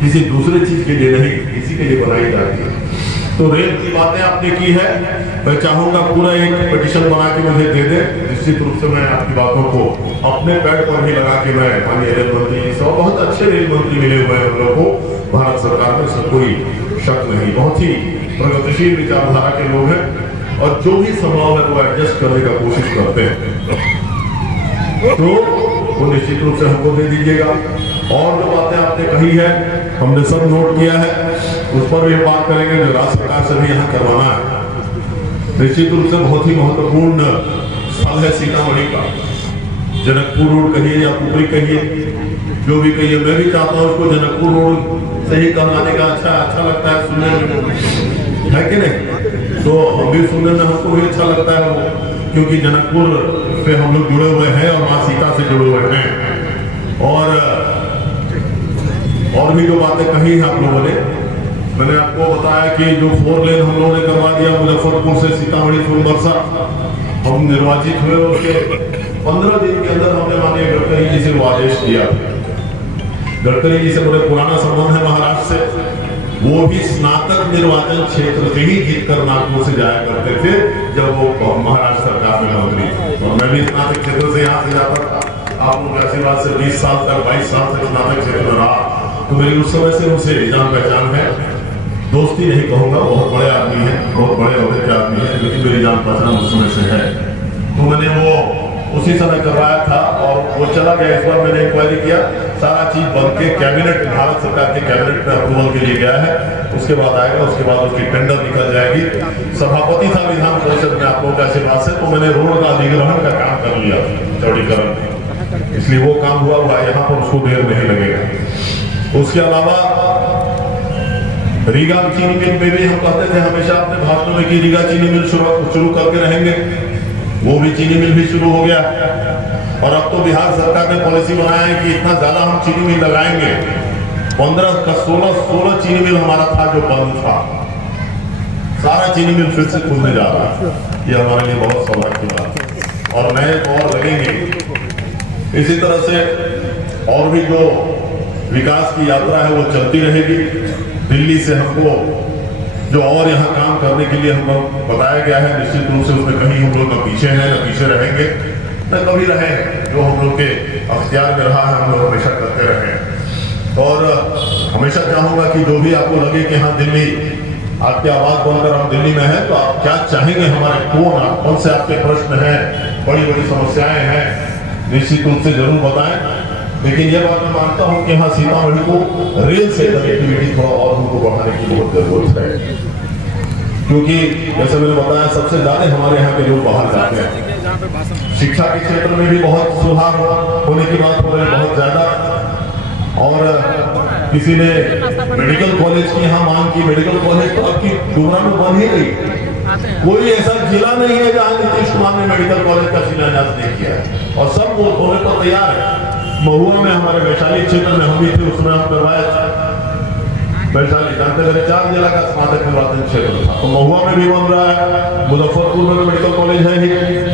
किसी दूसरे चीज के लिए नहीं, इसी के लिए बनाई जाती है। तो रेल की बातें आपने की है, मैं चाहूंगा पूरा एक पिटीशन बना के मुझे दे दे, निश्चित रूप से मैं आपकी बातों को अपने पैड पर भी लगा के मैं माननीय रेल मंत्री से, बहुत अच्छे रेल मंत्री मिले हुए हैं हम लोग को भारत सरकार में, इसमें कोई शक नहीं, बहुत ही प्रगतिशील विचारधारा के लोग हैं और जो भी संभव है वो एडजस्ट करने का कोशिश करते हैं, तो वो निश्चित रूप से हमको दे दीजिएगा। और जो बातें आपने कही है हमने सब नोट किया है, उस पर भी बात करेंगे जो राज्य सरकार से भी यहाँ करवाना है। निश्चित रूप से बहुत ही महत्वपूर्ण स्थल है सीतामढ़ी का, जनकपुर रोड कहिए या पुपरी कहिए, जो भी कहिए, मैं भी चाहता हूँ उसको जनकपुर रोड से ही कहलाने का अच्छा लगता है सुनने में, है कि नहीं? तो हम भी सुनने में हमको भी अच्छा लगता है वो, क्योंकि जनकपुर से हम लोग जुड़े हुए हैं और माँ सीता से जुड़े हुए हैं। और भी जो बातें कही हैं आप लोगों ने, मैंने आपको बताया कि जो 4 लेन हम लोगों ने करवा दिया मुजफ्फरपुर से सीतामढ़ी सोनबरसा, हम निर्वाचित हुए, उसके 15 दिन के अंदर हमने माननीय गडकरी जी से वो आदेश दिया। गडकरी जी से बड़े पुराना संबंध है महाराष्ट्र से, वो भी स्नातक निर्वाचन क्षेत्र से ही जीत कर नागपुर से जाया करते थे जब वो महाराष्ट्र सरकार में मंत्री थे, और मैं भी स्नातक क्षेत्र से यहाँ से जाता था। आप लोग आशीर्वाद से 20 साल तक 22 साल तक स्नातक क्षेत्र में रहा, तो मेरी उस समय से उनसे जान पहचान है, दोस्ती नहीं कहूँगा, बहुत बड़े आदमी हैं, बहुत बड़े औहदे के आदमी हैं, लेकिन मेरी जान पहचान उस समय से है। तो मैंने वो उसी समय करवाया था और वो चला गया। इस बार मैंने इंक्वायरी किया, सारा चीज बन के कैबिनेट, भारत सरकार के कैबिनेट में अप्रूवल के लिए गया है, उसके बाद आएगा, उसके बाद उसकी टेंडर निकल जाएगी। सभापति था विधान परिषद में आप लोगों के आशीर्वाद से, तो मैंने रोड का अधिग्रहण का काम कर लिया चौड़ीकरण, इसलिए वो काम हुआ यहाँ पर, उसको देर नहीं लगेगा। उसके अलावा रीगा चीनी मिल में भी हम कहते थे हमेशा अपने भाषणों में कि रीगा चीनी मिल शुरू करके रहेंगे, वो भी चीनी मिल भी शुरू हो गया। और अब तो बिहार सरकार ने पॉलिसी बनाया है कि इतना ज्यादा हम चीनी मिल लगाएंगे, 15 का 16 चीनी मिल हमारा था जो बंद था, सारा चीनी मिल फिर से खुलने जा रहा है। ये हमारे लिए बहुत सौभाग्य की बात है और नए और लगेंगे। इसी तरह से और भी जो विकास की यात्रा है वो चलती रहेगी। दिल्ली से हमको जो और यहाँ काम करने के लिए हम लोग बताया गया है, निश्चित रूप से उसमें कहीं हम लोग न पीछे हैं न पीछे रहेंगे, न कभी रहे। जो हम लोग के अख्तियार में रहा है हम लोग हमेशा करते रहे। और हमेशा चाहूंगा कि जो भी आपको लगे कि हाँ दिल्ली आपकी आवाज बनकर हम दिल्ली में हैं, तो आप क्या चाहेंगे, हमारे कौन से आपके प्रश्न हैं, बड़ी बड़ी समस्याएं हैं, निश्चित रूप से जरूर बताएं। लेकिन यह बात मैं मानता हूं कि हाँ सीतामढ़ी को रेल से कनेक्टिविटी थोड़ा और हमको बढ़ाने की बहुत जरूरत है, क्योंकि जैसे मैंने बताया सबसे ज्यादा हमारे यहाँ के लोग बाहर जाते हैं। शिक्षा के क्षेत्र में भी बहुत सुधार होने की बात हो रही है, बहुत ज्यादा। और किसी ने मेडिकल कॉलेज की यहाँ मांग की, मेडिकल कॉलेज तो आपकी डुमरा में बन ही गई। कोई ऐसा जिला नहीं है जहाँ नीतीश कुमार ने मेडिकल कॉलेज का शिलान्यास नहीं किया है, और सब वो होने पर तैयार है। महुआ में हमारे वैशाली क्षेत्र में हम भी थे, उसमें हम करवाया था। वैशाली जानते मेरे 4 जिला का स्नातक निर्वाचन क्षेत्र था, तो महुआ में भी बन रहा है, मुजफ्फरपुर में मेडिकल कॉलेज है ही,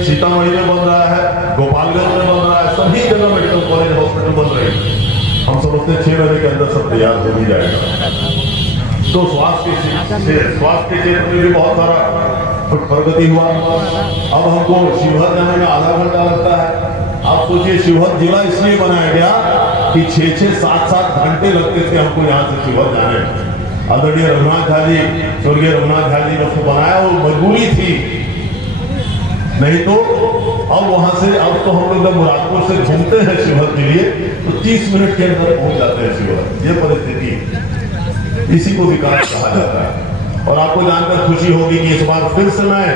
सीतामढ़ी में बन रहा है, गोपालगंज में बन रहा है, सभी जगह मेडिकल कॉलेज हॉस्पिटल बन रहे हैं। हम समझते 6 महीने के अंदर सब तैयार हो ही जाएगा। तो स्वास्थ्य के क्षेत्र में भी बहुत सारा प्रगति हुआ। अब हमको शिवहर जाने में आधा घंटा लगता है। आप सोचिए शिवहर जिला इसलिए बनाया गया कि 6-6, 7-7 घंटे लगते थे हमको यहाँ से शिवहर जाने में। आदरणीय रघुनाथ झा जी, स्वर्गीय रघुनाथ झा जी ने उसको बनाया, वो मजबूरी थी, नहीं तो अब वहां से, अब तो हम लोग जब मुरादपुर से घूमते हैं शिवहर के लिए तो 30 मिनट के अंदर पहुंच जाते हैं शिवहर। ये परिस्थिति, इसी को विकास कहा जाता है। और आपको जानकर खुशी होगी कि इस बार फिर से मैं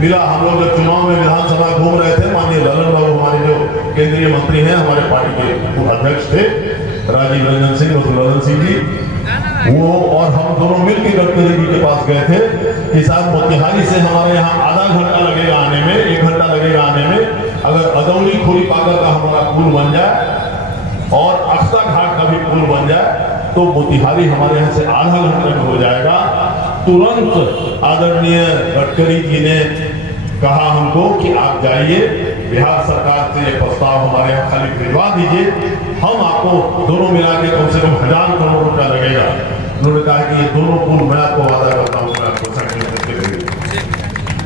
मिला, हम लोग जब चुनाव में विधानसभा घूम रहे थे, माननीय ललन बाबू हमारे जो केंद्रीय मंत्री हैं, हमारे पार्टी के अध्यक्ष थे राजीव रंजन सिंह और ललन सिंह जी, वो और हम दोनों मिलकर गडकरी जी के पास गए थे कि साहब मोतिहारी से हमारे यहाँ आधा घंटा लगेगा आने में, 1 घंटा लगेगा आने में, अगर दौली खोरी पाकर का हमारा पुल बन जाए और अक्सा घाट का भी पुल बन जाए तो मोतिहारी हमारे यहाँ से आधा घंटे में हो जाएगा। तुरंत आदरणीय गडकरी जी ने कहा हमको कि आप जाइए बिहार सरकार से ये प्रस्ताव हमारे यहाँ खाली भिजवा दीजिए, हम आपको दोनों मिला के कम से कम 1000 करोड़ रुपया लगेगा। उन्होंने कहा कि ये दोनों पुल मैं आपको वादा करता हूँ, मैं आपको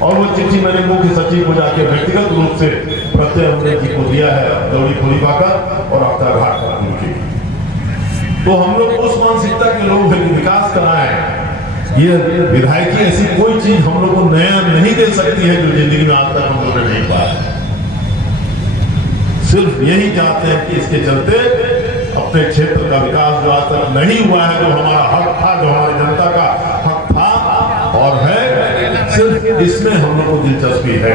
और वो चिट्ठी मैंने मुख्य सचिव को जाके व्यक्तिगत रूप से प्रत्यय अमृत जी को दिया है, दौड़ी खोली पाकर और अक्सा घाट का पुल की। तो हम लोग उस मानसिकता के लोग विकास कराएं। ये विधायकी ऐसी कोई चीज हम लोग को नया नहीं दे सकती है जो जिंदगी में आज तक हम लोग ने नहीं पाया। सिर्फ यही चाहते हैं कि इसके चलते अपने क्षेत्र का विकास जो आज तक नहीं हुआ है, जो हमारा हक था, जो हमारी जनता का हक था और है, सिर्फ इसमें हम लोग को दिलचस्पी है।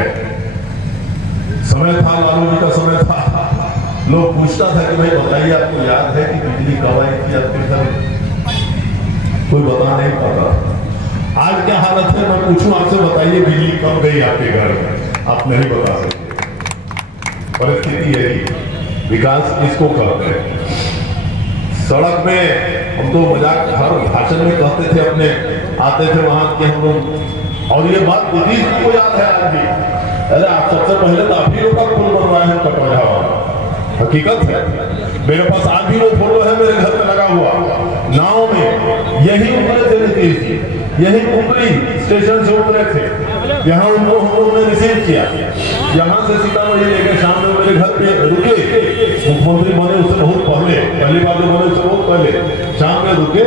समय था, लालू जी का समय था, लोग पूछता था कि भाई बताइए आपको याद है कि बिजली कब आई थी आपके घर? कोई बता नहीं पाता। आज क्या हालत है, मैं पूछूं आपसे, बताइए बिजली कब गई आपके घर में? आप नहीं बता सकते। परिस्थिति यही, विकास किसको कहते हैं? सड़क में हम तो मजाक हर भाषण में कहते थे, अपने आते थे वहां के हम लोग, और ये बात नीतीश जी को याद है आज भी। अरे आप सबसे पहले तो आप ही लोग का पुल बनवाए हैं कटौझा वाला, हकीकत है। मेरे पास आज भी वो फोटो है मेरे घर में लगा हुआ, नाव में यही उतरे थे नीतीश जी, यही उतरी स्टेशन से उतरे थे, यहाँ उनको हम लोग ने रिसीव किया, यहाँ से सीतामढ़ी लेकर शाम में मेरे घर पे रुके। मुख्यमंत्री बने उससे बहुत पहले, पहली बार जो बने उससे बहुत पहले शाम में रुके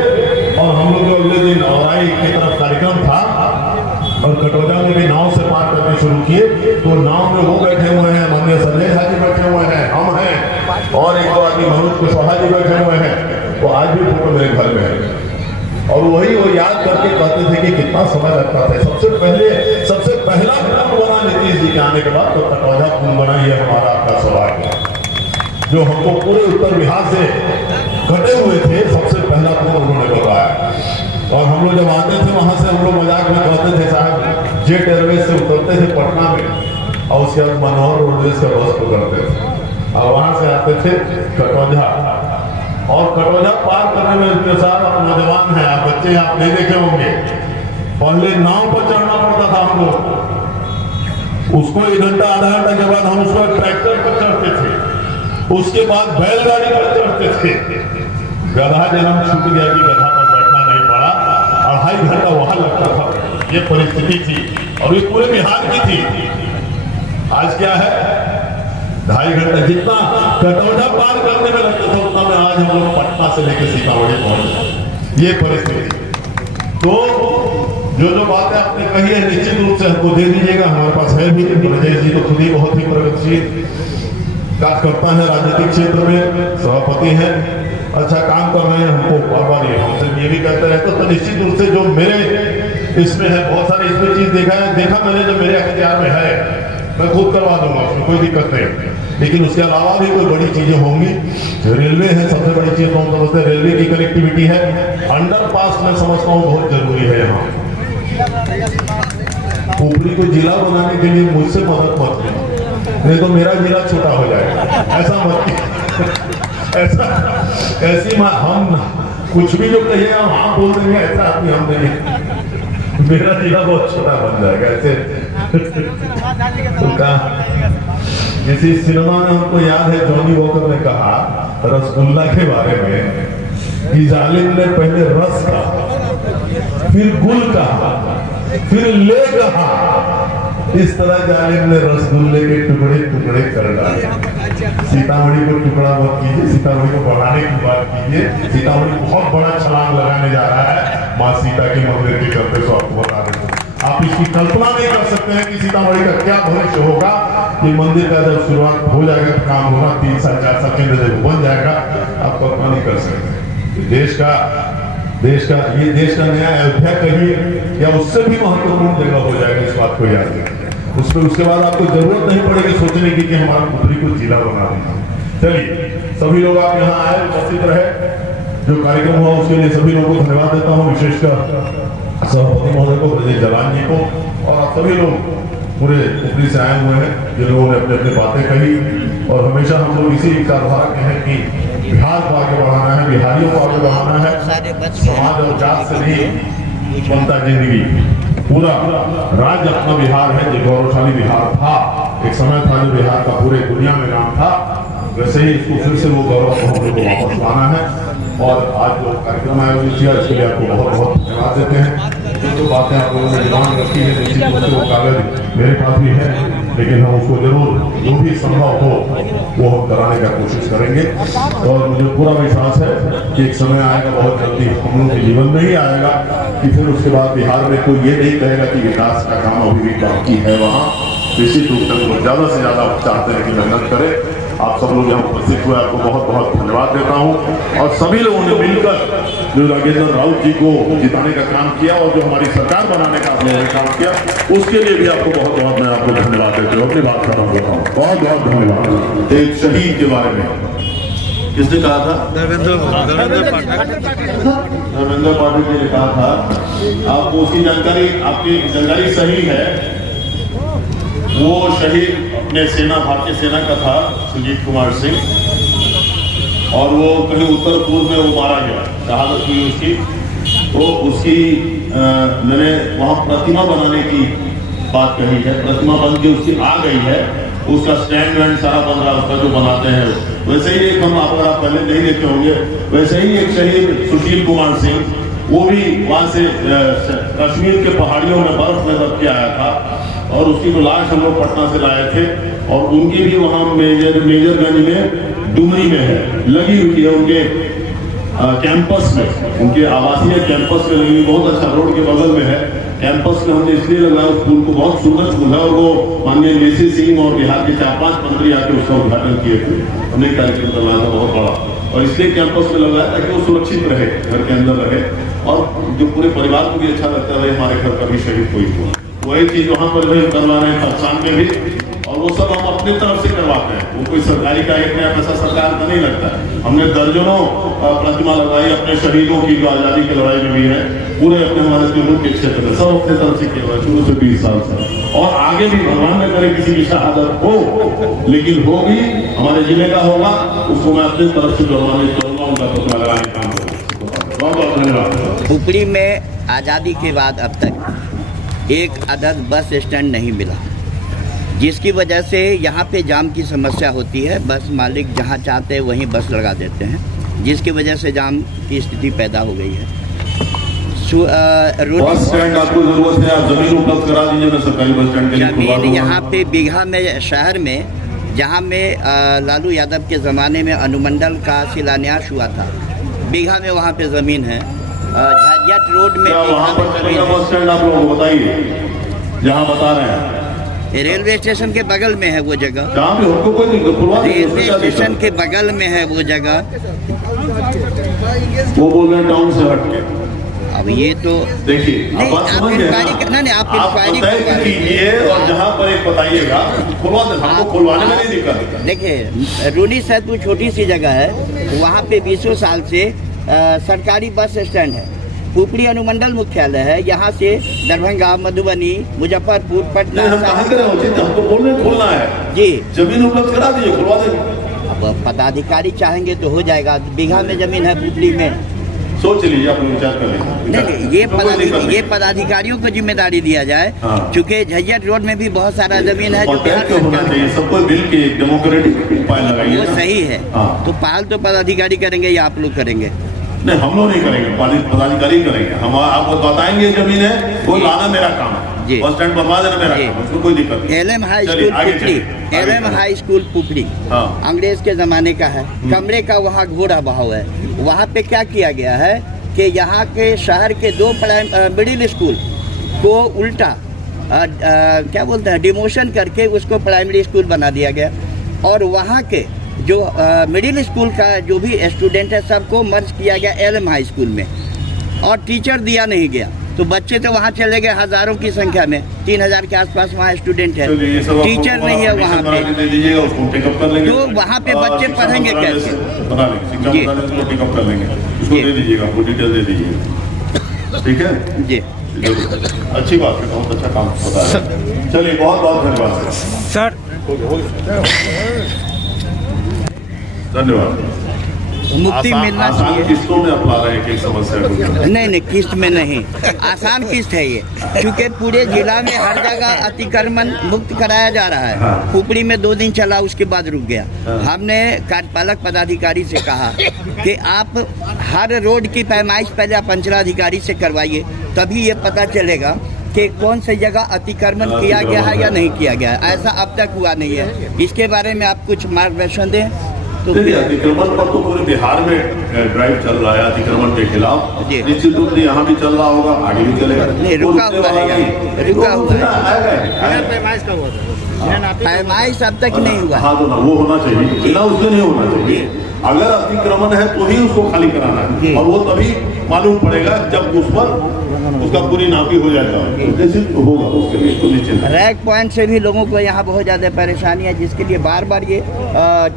और हम लोग अगले दिन औराई की तरफ कार्यक्रम था और कटौझा में भी नाव से पार करने शुरू किए। तो नाव में वो बैठे हुए हैं, माननीय संजय झा जी बैठे हुए हैं, हम हैं और एक दो आदमी मनोज कुशवाहा जी बैठे हुए हैं। तो आज भी फोटो मेरे घर में है और वही वो याद करके कहते थे कि कितना समय लगता था। सबसे पहला पुल बना नीतीश जी के आने के बाद तो कटौझा पुल बना, ये हमारा आपका सौभाग्य है, जो हमको पूरे उत्तर बिहार से कटे हुए थे, सबसे पहला पुल उन्होंने बताया। और हम लोग जब आते थे वहां से हम लोग मजाक में कहते थे साहब जेट एयरवेज से उतरते थे पटना में और उसके बाद मनोहर रोडवेज का बस पकड़ते थे और वहां से आते थे कटौझा। और कटौझा पार करने में इतने सारे नौजवान हैं, आप बच्चे आप नहीं देखे होंगे, पहले नाव पर चढ़ना पड़ता था हम लोग, उसको 1 घंटा आधा घंटा के बाद हम उसको ट्रैक्टर पर चढ़ते थे, उसके बाद बैलगाड़ी पर चढ़ते थे। गधा जन्म छूट गया कि गधा पर बैठना नहीं पड़ा, 2.5 घंटा वहां लगता था। ये परिस्थिति थी और ये पूरे बिहार की थी। आज क्या है, 2.5 घंटा जितना कटौझा पार करने में लगता था उतना में आज हम लोग पटना से लेकर सीतामढ़ी पहुंच। ये परिस्थिति। तो जो बातें आपने कही है निश्चित रूप से हमको दे दीजिएगा, हमारे पास है भी। राजेश जी तो खुद ही बहुत ही प्रगतिशील कार्यकर्ता है, राजनीतिक क्षेत्र में सभापति हैं, अच्छा काम कर रहे हैं। हमको बार बार हमसे ये भी कहते रहते, तो निश्चित रूप से जो मेरे इसमें है, बहुत सारे इसमें चीज देखा मैंने जो मेरे अख्तियार में है, मैं खुद करवा दूंगा, उसमें कोई दिक्कत नहीं। लेकिन उसके अलावा भी कोई बड़ी चीजें होंगी। रेलवे है, सबसे बड़ी चीज हम समझते हैं, रेलवे की कनेक्टिविटी है। अंडरपास मैं समझता हूँ बहुत जरूरी है। यहाँ ऊपरी को जिला बनाने के लिए मुझसे मदद मत लो, नहीं तो मेरा जिला छोटा हो जाएगा। ऐसा मत ऐसी हम कुछ भी जो कहिए हम हाँ बोल देंगे, ऐसा आदमी हम नहीं, मेरा जिला बहुत छोटा बन जाएगा ऐसे। किसी सिनेमा में हमको याद है जॉनी वॉकर ने कहा रसगुल्ला के बारे में कि जालिम ने पहले रस कहा, फिर गुल कहा, फिर ले कहा, इस तरह जालिम ने रसगुल्ले के टुकड़े टुकड़े कर डाले। सीतामढ़ी को टुकड़ा मत कीजिए, सीतामढ़ी को बढ़ाने की बात कीजिए। सीतामढ़ी बहुत बड़ा छलांग लगाने जा रहा है माँ सीता के मंदिर के चलते, सो आपको बता दें। आप इसकी कल्पना नहीं कर सकते हैं कि सीतामढ़ी का क्या भविष्य होगा। ये मंदिर का जब शुरुआत हो जाएगा, काम होगा, 3 साल 4 साल के अंदर जब बन जाएगा, आप कल्पना नहीं कर सकते। देश का नया अयोध्या कहिए या उससे भी महत्वपूर्ण जगह हो जाएगा, इस बात को याद रखिए। उसके बाद आपको जरूरत नहीं पड़ेगी सोचने की कि हमारे पुत्री को जिला बना देना। चलिए सभी लोग आप यहाँ आए, उपस्थित रहे, जो कार्यक्रम हुआ उसके लिए सभी लोगों को धन्यवाद देता हूँ, विशेषकर सभापति महोदय को, ब्रजेश जलान जी को, और आप सभी लोग पूरे ऊपरी से आए हुए हैं, जिन लोगों ने अपने अपने बातें कही। और हमेशा हम लोग इसी विचारधारा के हैं कि बिहार को आगे बढ़ाना है, बिहारियों को आगे बढ़ाना है। समाज और जात से नहीं बनता जिंदगी, पूरा राज्य अपना बिहार है। जो गौरवशाली बिहार था, एक समय था जो बिहार का पूरे दुनिया में नाम था, वैसे ही इसको फिर से वो गौरव को हम लोग को वापस लाना है। और आज जो कार्यक्रम आयोजित किया, इसके लिए आपको बहुत बहुत धन्यवाद देते हैं। जो बातें आप लोगों ने डिमांड रखी है, निश्चित रूप से वो कागज मेरे पास भी है, लेकिन हम उसको जरूर जो भी संभव हो वो हम कराने का कोशिश करेंगे। और मुझे पूरा विश्वास है कि एक समय आएगा बहुत जल्दी हम लोग के जीवन में ही आएगा कि फिर उसके बाद बिहार में कोई ये नहीं कहेगा कि विकास का काम अभी भी बाकी है। वहाँ निश्चित रूप से लोग ज़्यादा से ज़्यादा चाहते हैं कि मेहनत करें। आप सब लोग यहाँ उपस्थित हुए, आपको बहुत बहुत धन्यवाद देता हूँ। और सभी लोगों ने मिलकर जो नागेंद्र राउत जी को जिताने का काम किया और जो हमारी सरकार बनाने का आप लोगों ने काम किया, उसके लिए भी आपको बहुत बहुत मैं आपको धन्यवाद देता हूँ। अपनी बात खत्म करता हूँ, बहुत बहुत धन्यवाद। एक शहीद के बारे में किसने कहा था? धर्मेंद्र पाठक जी ने कहा था। आपको उसकी जानकारी, आपकी जानकारी सही है। वो शहीद अपने सेना, भारतीय सेना का था, सुजीत कुमार सिंह, और वो कहीं उत्तर पूर्व में वो मारा गया, शहादत हुई उसकी। तो उसकी मैंने वहाँ प्रतिमा बनाने की बात कही है, प्रतिमा बन के उसकी आ गई है, उसका स्टैंड वैंड सारा बन रहा है, उसका जो बनाते हैं। वैसे ही एक हम, अगर आप पहले नहीं देखे होंगे, वैसे ही एक शहीद सुशील कुमार सिंह, वो भी वहाँ से कश्मीर के पहाड़ियों में बर्फ में दब के आया था, और उसकी जो लाश हम लोग पटना से लाए थे, और उनकी भी वहाँ मेजरगंज में डुमरी में है, लगी हुई है उनके कैंपस में, उनके आवासीय कैंपस में लगी हुई, बहुत अच्छा रोड के बगल में है कैंपस में। हमने इसलिए लगाया उस स्कूल को, बहुत सुंदर स्कूल है, और वो माननीय लेसी सिंह और बिहार के 4-5 मंत्री आके उसका उद्घाटन किए थे। हमने कार्यक्रम करवाया था बहुत बड़ा, और इसलिए कैंपस में लगाया ताकि वो सुरक्षित रहे, घर के अंदर रहे, और जो पूरे परिवार को भी अच्छा लगता है हमारे घर का भी शहीद कोई हुआ। वही चीज वहाँ पर भी करवा रहे हैं खरसान में भी, और वो सब हम अपनी तरफ से करवाते हैं। वो कोई सरकारी का एक नया पैसा सरकार का नहीं लगता है। हमने दर्जनों प्रतिमा लगवाई अपने शहीदों की, जो आज़ादी की लड़ाई में भी है, पूरे अपने हमारे तिरहुत के क्षेत्र में सब अपने तरफ से किया हुआ है शुरू से 20 साल से। और आगे भी भगवान न करे किसी की शहादत हो, लेकिन होगी, हमारे जिले का होगा, उसको मैं अपनी तरफ से करवाने करूँगा, उनका प्रतिमा लगाने का काम करूँगा। बहुत बहुत धन्यवाद। पुपरी में आज़ादी के बाद अब तक एक अदद बस स्टैंड नहीं मिला, जिसकी वजह से यहाँ पे जाम की समस्या होती है। बस मालिक जहाँ चाहते हैं वहीं बस लगा देते हैं, जिसकी वजह से जाम की स्थिति पैदा हो गई है। बस स्टैंड आपको जरूरत है, आप जमीन उपलब्ध करा दीजिए ना सरकारी बस स्टैंड के लिए। जमीन यहाँ पे बीघा में, शहर में, जहाँ में लालू यादव के ज़माने में अनुमंडल का शिलान्यास हुआ था, बीघा में वहाँ पे ज़मीन है। झज्जट रोड में वहाँ पर चलेगा बस स्टैंड, आप लोग बताइए जहाँ बता रहे हैं। रेलवे स्टेशन के बगल में है वो जगह, जहाँ भी हमको कोई रेलवे स्टेशन के बगल में है वो जगह। वो बोल रहे हैं टाउन से हट के। अब ये तो देखिए, नहीं, आप इंक्वायरी करना नहीं, आप इंक्वायरी कीजिए और जहाँ पर एक बताइएगा खुलवा दे, हमको खुलवाने में नहीं दिक्कत। देखिए, रूनी सैदपुर छोटी सी जगह है, वहाँ पे 20 साल से सरकारी बस स्टैंड है। पुपरी अनुमंडल मुख्यालय है, यहाँ से दरभंगा, मधुबनी, मुजफ्फरपुर, पटना। हमको बोल रहे खोलना है जी, जमीन उपलब्ध करा दीजिए, खुलवा देंगे। अब पदाधिकारी चाहेंगे तो हो जाएगा। बीघा में जमीन है पुपरी में, सोच लीजिए, आप विचार कर लीजिए। नहीं, ये पदाधिकारियों को जिम्मेदारी दिया जाए, क्योंकि झज्जट रोड में भी बहुत सारा जमीन है जो सबको मिल के डेमोक्रेटिक उपाय लगाइए, वो सही है। तो पहल तो पदाधिकारी करेंगे या आप लोग करेंगे? नहीं, हम लोग नहीं करेंगे, पदाधिकारी करेंगे। हम आपको बताएंगे जमीन है, वो लाना मेरा काम है, बस स्टैंड बनवा देना मेरा काम, उसमें कोई दिक्कत नहीं। LM high school Pupri, LM high school Pupri अंग्रेज के जमाने का है, कमरे का वहाँ घोड़ा बहाव है। वहाँ पे क्या किया गया है कि यहाँ के शहर के 2 मिडिल स्कूल को उल्टा क्या बोलते हैं, डिमोशन करके उसको प्राइमरी स्कूल बना दिया गया, और वहाँ के जो मिडिल स्कूल का जो भी स्टूडेंट है सबको मर्ज किया गया LM हाई स्कूल में, और टीचर दिया नहीं गया। तो बच्चे तो वहाँ चले गए हज़ारों की संख्या में, 3000 के आसपास वहाँ स्टूडेंट है, टीचर नहीं है वहाँ पे, तो वहाँ पे बच्चे पढ़ेंगे कैसे? ठीक है जी। जरूर। अच्छी बात है, बहुत अच्छा काम होता है। चलिए, बहुत बहुत धन्यवाद सर। धन्यवाद। मुक्ति मिलना चाहिए। किस्तों में अपना रहे हैं, समस्या को नहीं, किस्त में नहीं, आसान किस्त है ये, क्योंकि पूरे जिला में हर जगह अतिक्रमण मुक्त कराया जा रहा है। पुपरी में 2 दिन चला, उसके बाद रुक गया। हमने कार्यपालक पदाधिकारी से कहा कि आप हर रोड की पैमाइश पहले आप अंचलाधिकारी से करवाइए, तभी ये पता चलेगा कि कौन सी जगह अतिक्रमण किया गया है या नहीं किया गया है। ऐसा अब तक हुआ नहीं है। इसके बारे में आप कुछ मार्गदर्शन दें। तो अतिक्रमण पर तो पूरे बिहार में ड्राइव चल रहा है अतिक्रमण के खिलाफ। निश्चित रूप से यहाँ भी चल रहा होगा, आगे भी चलेगा। नहीं, रुका हुआ है, रुका हुआ है। पैमाइश अब तक नहीं हुआ। हाँ, तो ना वो होना चाहिए, बिना उसके नहीं होना चाहिए। अगर अतिक्रमण है तो ही उसको खाली कराना है, और वो तभी मालूम पड़ेगा जब उस पर उसका पूरी नापी हो जाएगा, तो होगा उसके लिए तो निश्चित। रैक पॉइंट से भी लोगों को यहाँ बहुत ज़्यादा परेशानी है, जिसके लिए बार बार ये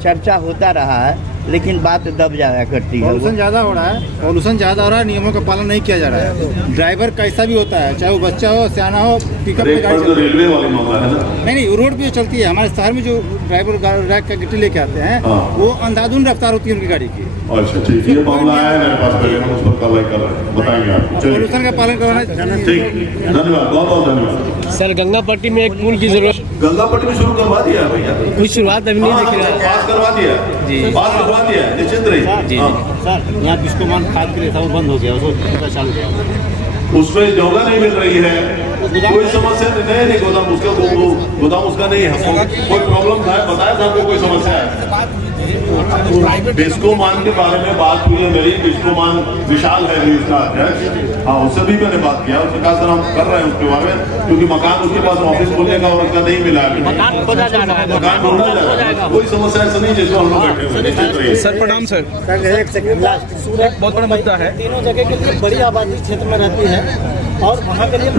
चर्चा होता रहा है, लेकिन बात दब जाया करती है। पॉल्यूशन ज़्यादा हो रहा है, नियमों का पालन नहीं किया जा रहा है। ड्राइवर कैसा भी होता है, चाहे वो बच्चा हो, सियाना हो, पिकअप में गाड़ी चलती है। रेलवे वाली मामला है ना? नहीं, रोड पे चलती है। हमारे शहर में जो ड्राइवर रैक का गिट्टी लेके आते हैं, वो अंधाधुन रफ्तार होती है उनकी गाड़ी की। अच्छा, ठीक, ये मामला आया मेरे पास, पहले हम उस पर कार्रवाई कर रहे हैं, बताएंगे आपको। पॉल्यूशन का पालन करवाना। ठीक, धन्यवाद, बहुत बहुत धन्यवाद। सर, गंगापट्टी में एक पुल की जरूरत। गंगापट्टी में शुरू करवा दिया है भैया, कुछ शुरुआत अभी नहीं दिख रहा है। पास करवा दिया जी, पास करवा दिया, निश्चित रहिए। जी सर, यहाँ बिस्कोमान खाद के लिए था, वो बंद हो गया, उसको पता चल गया। उसमें जगह नहीं मिल रही है, कोई समस्या नहीं, गोदाम उसका गोदाम उसका नहीं है, कोई प्रॉब्लम था, बताया था आपको कोई समस्या है। बिस्कोमान के बारे में बात हुई है मेरी, बिस्कोमान विशाल है इसका अध्यक्ष। हाँ, उससे भी मैंने बात किया, उसने कहा सर हम कर रहे हैं उसके बारे में, क्योंकि मकान उसके पास ऑफिस खोलने का और उसका नहीं मिला है। मकान खोजा जा रहा है, मकान ढूंढा जा रहा है, कोई समस्या ऐसा नहीं जिसमें हम लोग बैठे हुए। निश्चित रहिए सर। प्रणाम सर। एक सेकंड, लास्ट बहुत बड़ा मुद्दा है। तीनों जगह के लिए बड़ी आबादी क्षेत्र में रहती है, और वहाँ के लिए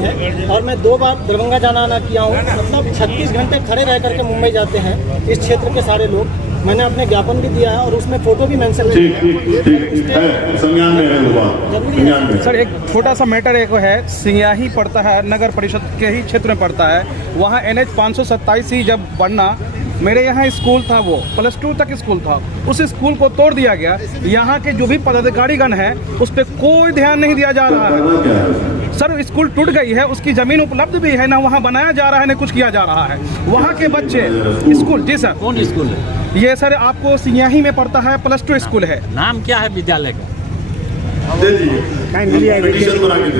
है। और मैं 2 बार दरभंगा जाना आना किया हूँ, मतलब 36 घंटे खड़े रह करके मुंबई जाते हैं इस क्षेत्र के सारे लोग। मैंने अपने ज्ञापन भी दिया है और उसमें फोटो भी मेंशन है, संज्ञान में है वो बात। सर, एक छोटा सा मैटर एक है, सिंयाही पड़ता है, नगर परिषद के ही क्षेत्र में पड़ता है। वहाँ NH 527 ही जब बनना, मेरे यहाँ स्कूल था, वो +2 तक स्कूल था, उस स्कूल को तोड़ दिया गया। यहाँ के जो भी पदाधिकारीगण है उस पर कोई ध्यान नहीं दिया जा रहा है। सर, स्कूल टूट गई है, उसकी जमीन उपलब्ध भी है ना, वहाँ बनाया जा रहा है ना कुछ किया जा रहा है। वहाँ के बच्चे स्कूल। जी सर। कौन स्कूल है ये? सर, आपको सिंयाही में पड़ता है, +2 स्कूल है। नाम क्या है विद्यालय का?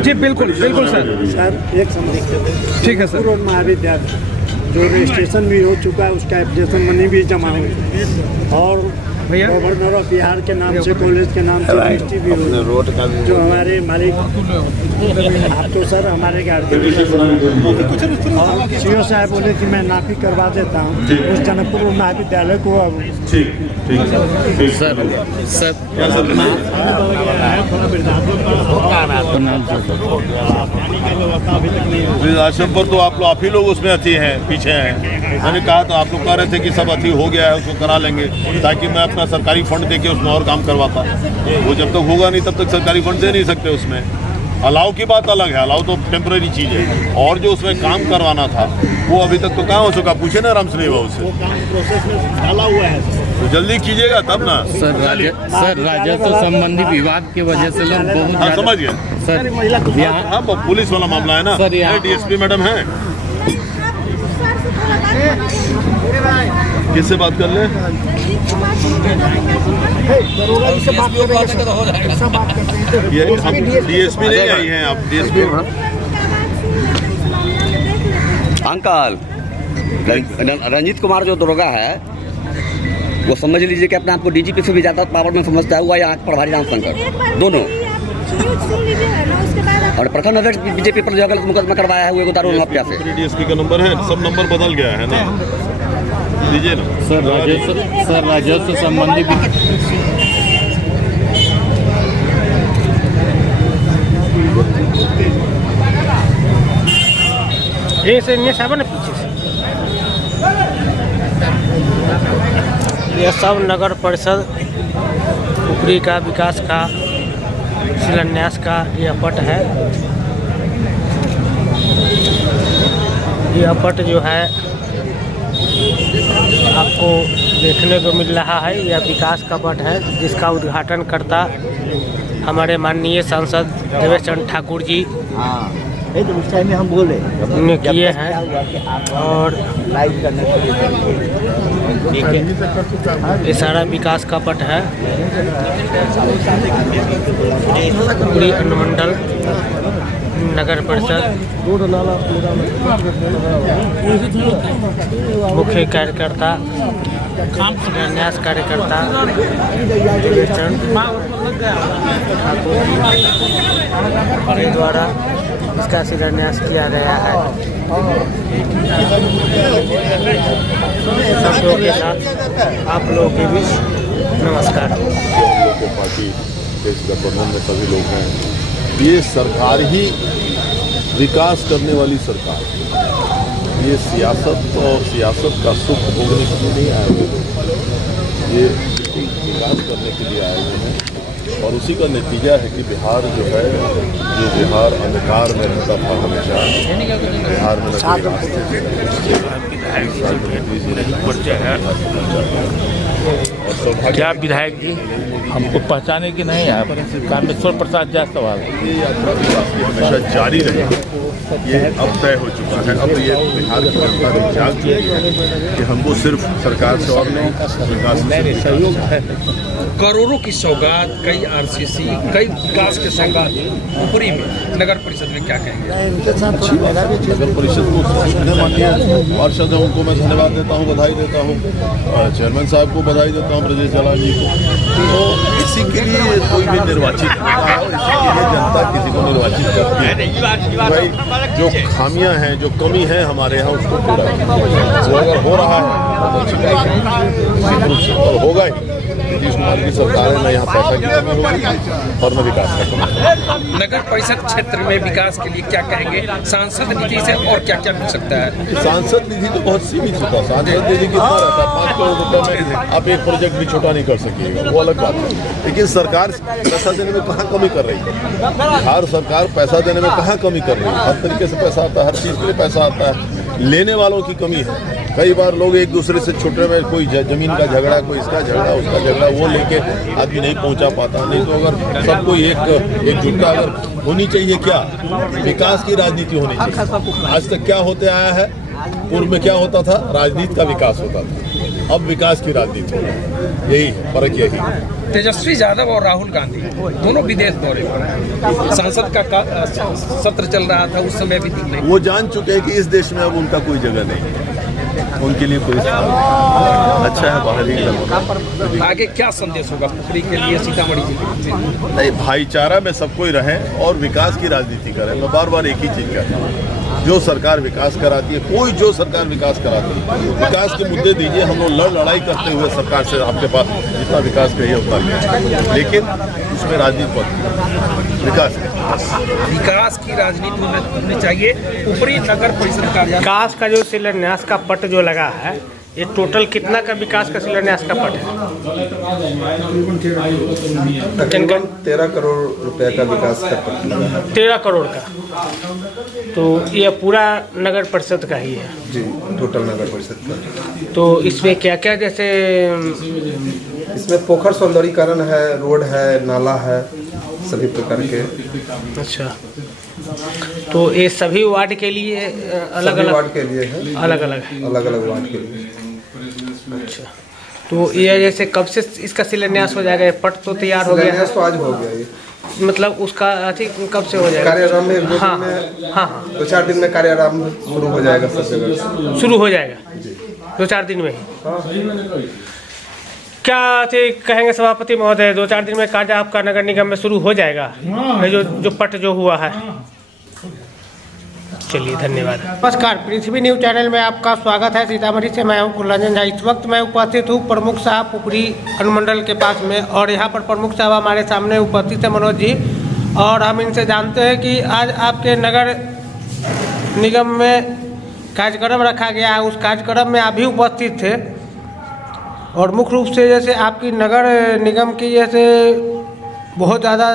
जी बिल्कुल बिल्कुल सर। एक समस्या, ठीक है सर। महाविद्यालय जो रजिस्ट्रेशन भी हो चुका है, उसका एप्लीकेशन मनी भी जमा हो, और भैया गवर्नर ऑफ बिहार के नाम से, कॉलेज के नाम से रजिस्ट्री भी हो। रोड का भी जो हमारे मालिक आप तो सर हमारे सीओ साहब बोले कि मैं नापी करवा देता हूँ उस जनकपुर महाविद्यालय को। अब ठीक सर आश्रम पर तो आप ही लोग उसमें अति हैं, पीछे हैं। मैंने कहा तो आप लोग कह रहे थे कि सब अति हो गया है, उसको करा लेंगे, ताकि मैं अपना सरकारी फंड देके उसमें और काम करवाता। वो जब तक होगा नहीं तब तक सरकारी फंड दे नहीं सकते उसमें। अलाव की बात अलग है, अलाव तो टेम्परेरी चीज़ है, और जो उसमें काम करवाना था वो अभी तक तो कहाँ हो चुका, पूछे ना राम सिनेवा उससे। डाला हुआ है तो जल्दी कीजिएगा तब ना। सर, राजस्व संबंधी विभाग की वजह से लोग बहुत। हाँ, समझ गए सर। हाँ, पुलिस वाला मामला है ना सर। DSP मैडम है, किससे बात कर ले? DSP नहीं आई हैं आप? DSP अंकल रंजीत कुमार जो दरोगा है, वो समझ लीजिए कि अपने आपको DGP से भी ज़्यादा पावर में समझता है। हुआ यहाँ प्रभारी रामशंकर दोनों, और प्रखंड अध्यक्ष बीजेपी पर जो गलत मुकदमा करवाया है वो दारुण माफिया से। DSP का नंबर है, सब नंबर बदल गया है ना, दीजिए ना सर। राजस्व संबंधी ये सब नगर परिषद पुपरी का विकास का शिलान्यास का यह पट है। यह पट जो है आपको देखने को मिल रहा है, यह विकास का पट है जिसका उद्घाटन करता हमारे माननीय सांसद देवेश चंद्र ठाकुर जी उस टाइम में हम बोले ने किए हैं। और लाइव करने के लिए ये सारा विकास का पट है। पूरी अनुमंडल नगर परिषद मुख्य कार्यकर्ता शिलान्यास कार्यकर्ता देवेश चंद्र ठाकुर के द्वारा इसका शिलान्यास किया गया है। सब लोगों के साथ आप लोगों के बीच नमस्कार। पार्टी देश गठबंधन में सभी लोग हैं। ये सरकार ही विकास करने वाली सरकार, ये सियासत और सियासत का सुख भोगने के लिए नहीं आए हुए लोग, ये विकास करने के लिए आए हुए हैं। और उसी का नतीजा है कि बिहार जो है, जो बिहार अंधकार में रहता था हमेशा, बिहार में क्या विधायक जी हमको पहचाने की नहीं है? कामेश्वर प्रसाद जायसवाल। ये यात्रा विकास की हमेशा जारी रहेगी, ये अब तय हो चुका है। अब ये बिहार की जनता ने जाग चुकी है कि हमको सिर्फ सरकार से और नहीं, विकास से सहयोग है। करोड़ों की सौगात, कई आरसीसी, कई विकास के सौगात ऊपरी में नगर परिषद में क्या कहेंगे? अच्छी बात है। नगर परिषद को माननीय पार्षद है, उनको मैं धन्यवाद देता हूँ, बधाई देता हूँ। चेयरमैन साहब को बधाई देता हूँ, ब्रजेश जलाल जी को। तो इसी के लिए कोई भी निर्वाचित होता है, इसी के लिए जनता किसी को निर्वाचित करती है। भाई जो खामियां हैं, जो कमी है हमारे यहाँ, उसको पूरा वो अगर हो रहा है तो अच्छी बात है और होगा ही। नीतीश कुमार की सरकार है, मैं यहाँ पैसा की कमी होगी और मैं विकास का कमी। नगर परिषद क्षेत्र में विकास के लिए क्या कहेंगे? सांसद निधि से और क्या क्या मिल सकता है? सांसद निधि तो बहुत सीमित होता है। सांसद निधि कितना रहता है? 5 करोड़ रुपए में आप एक प्रोजेक्ट भी छोटा नहीं कर सकिएगा, वो अलग बात है। लेकिन सरकार पैसा देने में कहाँ कमी कर रही है? बिहार सरकार पैसा देने में कहाँ कमी कर रही है? हर तरीके से पैसा आता है, हर चीज़ के लिए पैसा आता है। लेने वालों की कमी है। कई बार लोग एक दूसरे से छोटे में, कोई जमीन का झगड़ा, कोई इसका झगड़ा, उसका झगड़ा, वो लेके आदमी नहीं पहुंचा पाता। नहीं तो अगर सबको एकजुटता अगर होनी चाहिए, क्या विकास की राजनीति होनी चाहिए। आज तक क्या होते आया है? पूर्व में क्या होता था? राजनीति का विकास होता था, अब विकास की राजनीति हो रही है। यही फर्क, यही। तेजस्वी यादव और राहुल गांधी दोनों विदेश दौरे पर, संसद का सत्र चल रहा था उस समय भी दिख नहीं। वो जान चुके हैं कि इस देश में अब उनका कोई जगह नहीं है, उनके लिए कोई स्थान नहीं। अच्छा है बाहर ही। आगे क्या संदेश होगा पुत्री के लिए, सीतामढ़ी जिले में? नहीं, भाईचारा में सब कोई रहे और विकास की राजनीति करें। मैं बार बार एक ही चीज कहता हूँ, जो सरकार विकास कराती है, कोई जो सरकार विकास कराती है, विकास के मुद्दे दीजिए। हम लोग लड़ाई करते हुए सरकार से आपके पास जितना विकास करिए उतना ले, लेकिन उसमें राजनीति बहुत विकास की राजनीति होनी चाहिए। ऊपरी नगर परिषद कार्यालय विकास का जो शिलान्यास का पट जो लगा है, ये टोटल कितना का विकास का शिलान्यास का पट है? तकरीबन 13 करोड़ रुपए का विकास का पट लगा है। 13 करोड़ का। तो ये पूरा नगर परिषद का ही है जी, टोटल नगर परिषद का। तो इसमें क्या क्या, जैसे इसमें पोखर सौंदर्यीकरण है, रोड है, नाला है, सभी प्रकार के। अच्छा, तो ये सभी वार्ड के लिए अलग अलग वार्ड के लिए है, अलग अलग वार्ड के लिए। अच्छा, तो ये जैसे कब से इसका शिलान्यास हो जाएगा? पट तो तैयार हो गया है, तो आज हो गया ये। मतलब उसका कब से हो जाएगा? कार्यारंभ में हाँ 2-4 दिन में कार्यारंभ शुरू हो जाएगा, सब जगह शुरू हो जाएगा 2-4 दिन में ही। क्या कहेंगे सभापति महोदय, 2-4 दिन में कार्य आपका नगर निगम में शुरू हो जाएगा? जो पट जो हुआ है। चलिए, धन्यवाद। नमस्कार, पृथ्वी न्यूज चैनल में आपका स्वागत है। सीतामढ़ी से मैं हूं कुलरंजन झा। इस वक्त मैं उपस्थित हूं प्रमुख साहब पुपरी अनुमंडल के पास में, और यहां पर प्रमुख साहब हमारे सामने उपस्थित है, मनोज जी। और हम इनसे जानते हैं कि आज आपके नगर निगम में कार्यक्रम रखा गया है, उस कार्यक्रम में आप भी उपस्थित थे। और मुख्य रूप से जैसे आपकी नगर निगम की जैसे बहुत ज़्यादा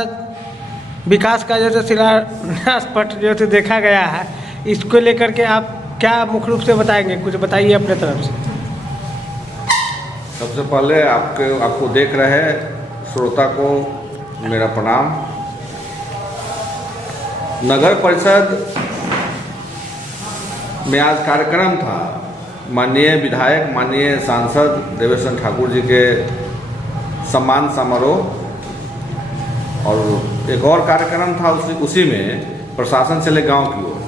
विकास का जैसे शिलान्यास पट जैसे देखा गया है, इसको लेकर के आप क्या मुख्य रूप से बताएंगे, कुछ बताइए अपने तरफ से। सबसे पहले आपको देख रहे श्रोता को मेरा प्रणाम। नगर परिषद में आज कार्यक्रम था, माननीय विधायक माननीय सांसद देवेश ठाकुर जी के सम्मान समारोह, और एक और कार्यक्रम था उसी में प्रशासन से ले गांव की ओर।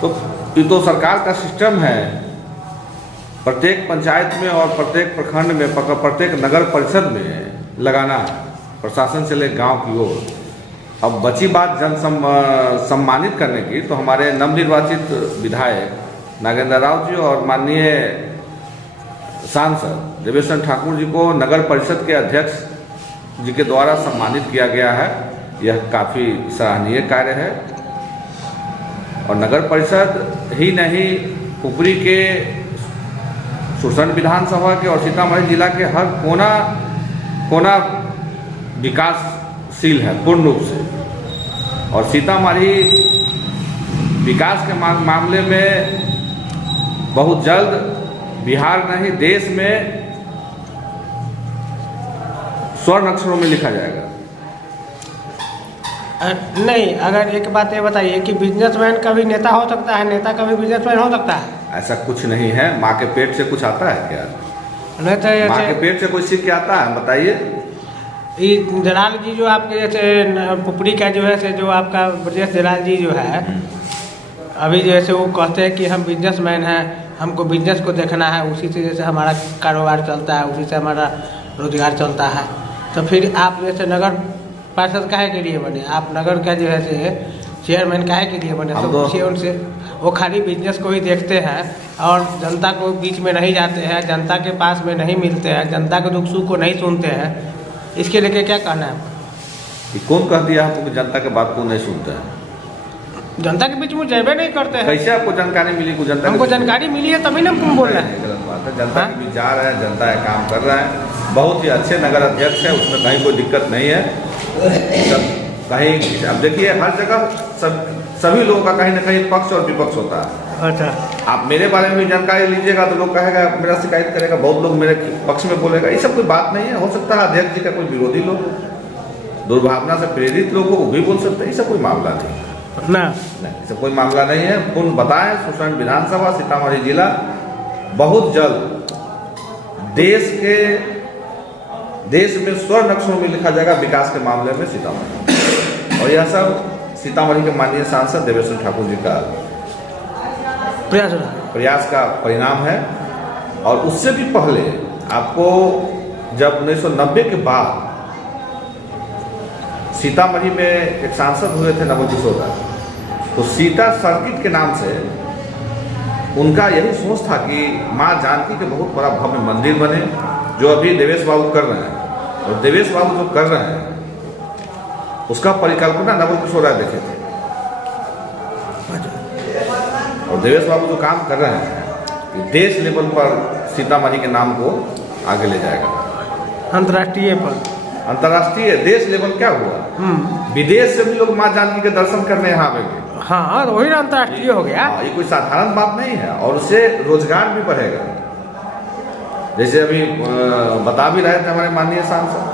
तो ये तो सरकार का सिस्टम है, प्रत्येक पंचायत में और प्रत्येक प्रखंड में प्रत्येक नगर परिषद में लगाना है, प्रशासन से ले गांव की ओर। अब बची बात सम्मानित करने की, तो हमारे नवनिर्वाचित विधायक नागेंद्र राव जी और माननीय सांसद देवेश ठाकुर जी को नगर परिषद के अध्यक्ष जी के द्वारा सम्मानित किया गया है। यह काफ़ी सराहनीय कार्य है, और नगर परिषद ही नहीं, पुपरी के सुरसंड विधानसभा के और सीतामढ़ी जिला के हर कोना विकासशील है पूर्ण रूप से। और सीतामढ़ी विकास के मामले में बहुत जल्द बिहार नहीं देश में स्वर्ण अक्षरों में लिखा जाएगा। नहीं, अगर एक बात ये बताइए कि बिजनेसमैन का भी नेता हो सकता है, नेता का भी बिजनेसमैन हो सकता है? ऐसा कुछ नहीं है। माँ के पेट से कुछ आता है क्या? नहीं तो माँ के पेट से कोई सीख के आता है, बताइए। ये दलाल जी जो आपके जैसे पुपरी का जो है से जो आपका ब्रजेश दलाल जी जो है, अभी जैसे वो कहते हैं कि हम बिजनेसमैन हैं, हमको बिजनेस को देखना है, उसी से जैसे हमारा कारोबार चलता है, उसी से हमारा रोजगार चलता है। तो फिर आप जैसे नगर पार्षद काहे के लिए बने? आप नगर का जो है से चेयरमैन काहे के लिए बने? तो पूछिए उनसे। वो खाली बिजनेस को ही देखते हैं और जनता को बीच में नहीं जाते हैं, जनता के पास में नहीं मिलते हैं, जनता के दुख सुख को नहीं सुनते हैं। इसके लेके क्या कहना है आपका? कौन कह दिया आपको कि जनता के बात को नहीं सुनते हैं? जनता के बीच में जाबे नहीं करते हैं। कैसे आपको जानकारी मिली? को जनता हमको जानकारी मिली है तभी ना तुम बोल रहे हैं। गलत बात है। जनता के बीच जा रहे हैं, जनता का काम कर रहा है, बहुत ही अच्छे नगर अध्यक्ष है, उसमें कहीं कोई दिक्कत नहीं है। कहीं अब देखिए हर जगह सभी लोगों का कहीं ना कहीं पक्ष और विपक्ष होता है। अच्छा, आप मेरे बारे में भी जानकारी लीजिएगा तो लोग कहेगा, मेरा शिकायत करेगा, बहुत लोग मेरे पक्ष में बोलेगा। ये सब कोई बात नहीं है। हो सकता है अध्यक्ष जी का कोई विरोधी लोग, दुर्भावना से प्रेरित लोग वो भी बोल सकते हैं। ये सब कोई मामला नहीं ना, नहीं, सब कोई मामला नहीं है। पूर्ण बताएं, सुरसंड विधानसभा सीतामढ़ी जिला बहुत जल्द देश में स्वर्ण अक्षरों में लिखा जाएगा विकास के मामले में सीतामढ़ी। और यह सब सीतामढ़ी के माननीय सांसद देवेश ठाकुर जी का प्रयास का परिणाम है। और उससे भी पहले आपको जब 1990 के बाद सीतामढ़ी में एक सांसद हुए थे नवल किशोर, तो सीता सर्किट के नाम से उनका यही सोच था कि माँ जानकी के बहुत बड़ा भव्य मंदिर बने, जो अभी देवेश बाबू कर रहे हैं। और देवेश बाबू जो कर रहे हैं उसका परिकल्पना नवल किशोर राय देखे थे। और देवेश बाबू जो काम कर रहे हैं देश लेवल पर सीतामढ़ी के नाम को आगे ले जाएगा। अंतर्राष्ट्रीय देश लेवल क्या हुआ, विदेश से भी लोग माँ जानकी के दर्शन करने यहाँ आएंगे। हाँ, तो वही अंतर्राष्ट्रीय हो गया। ये कोई साधारण बात नहीं है। और उससे रोजगार भी बढ़ेगा। जैसे अभी बता भी रहे थे हमारे माननीय सांसद,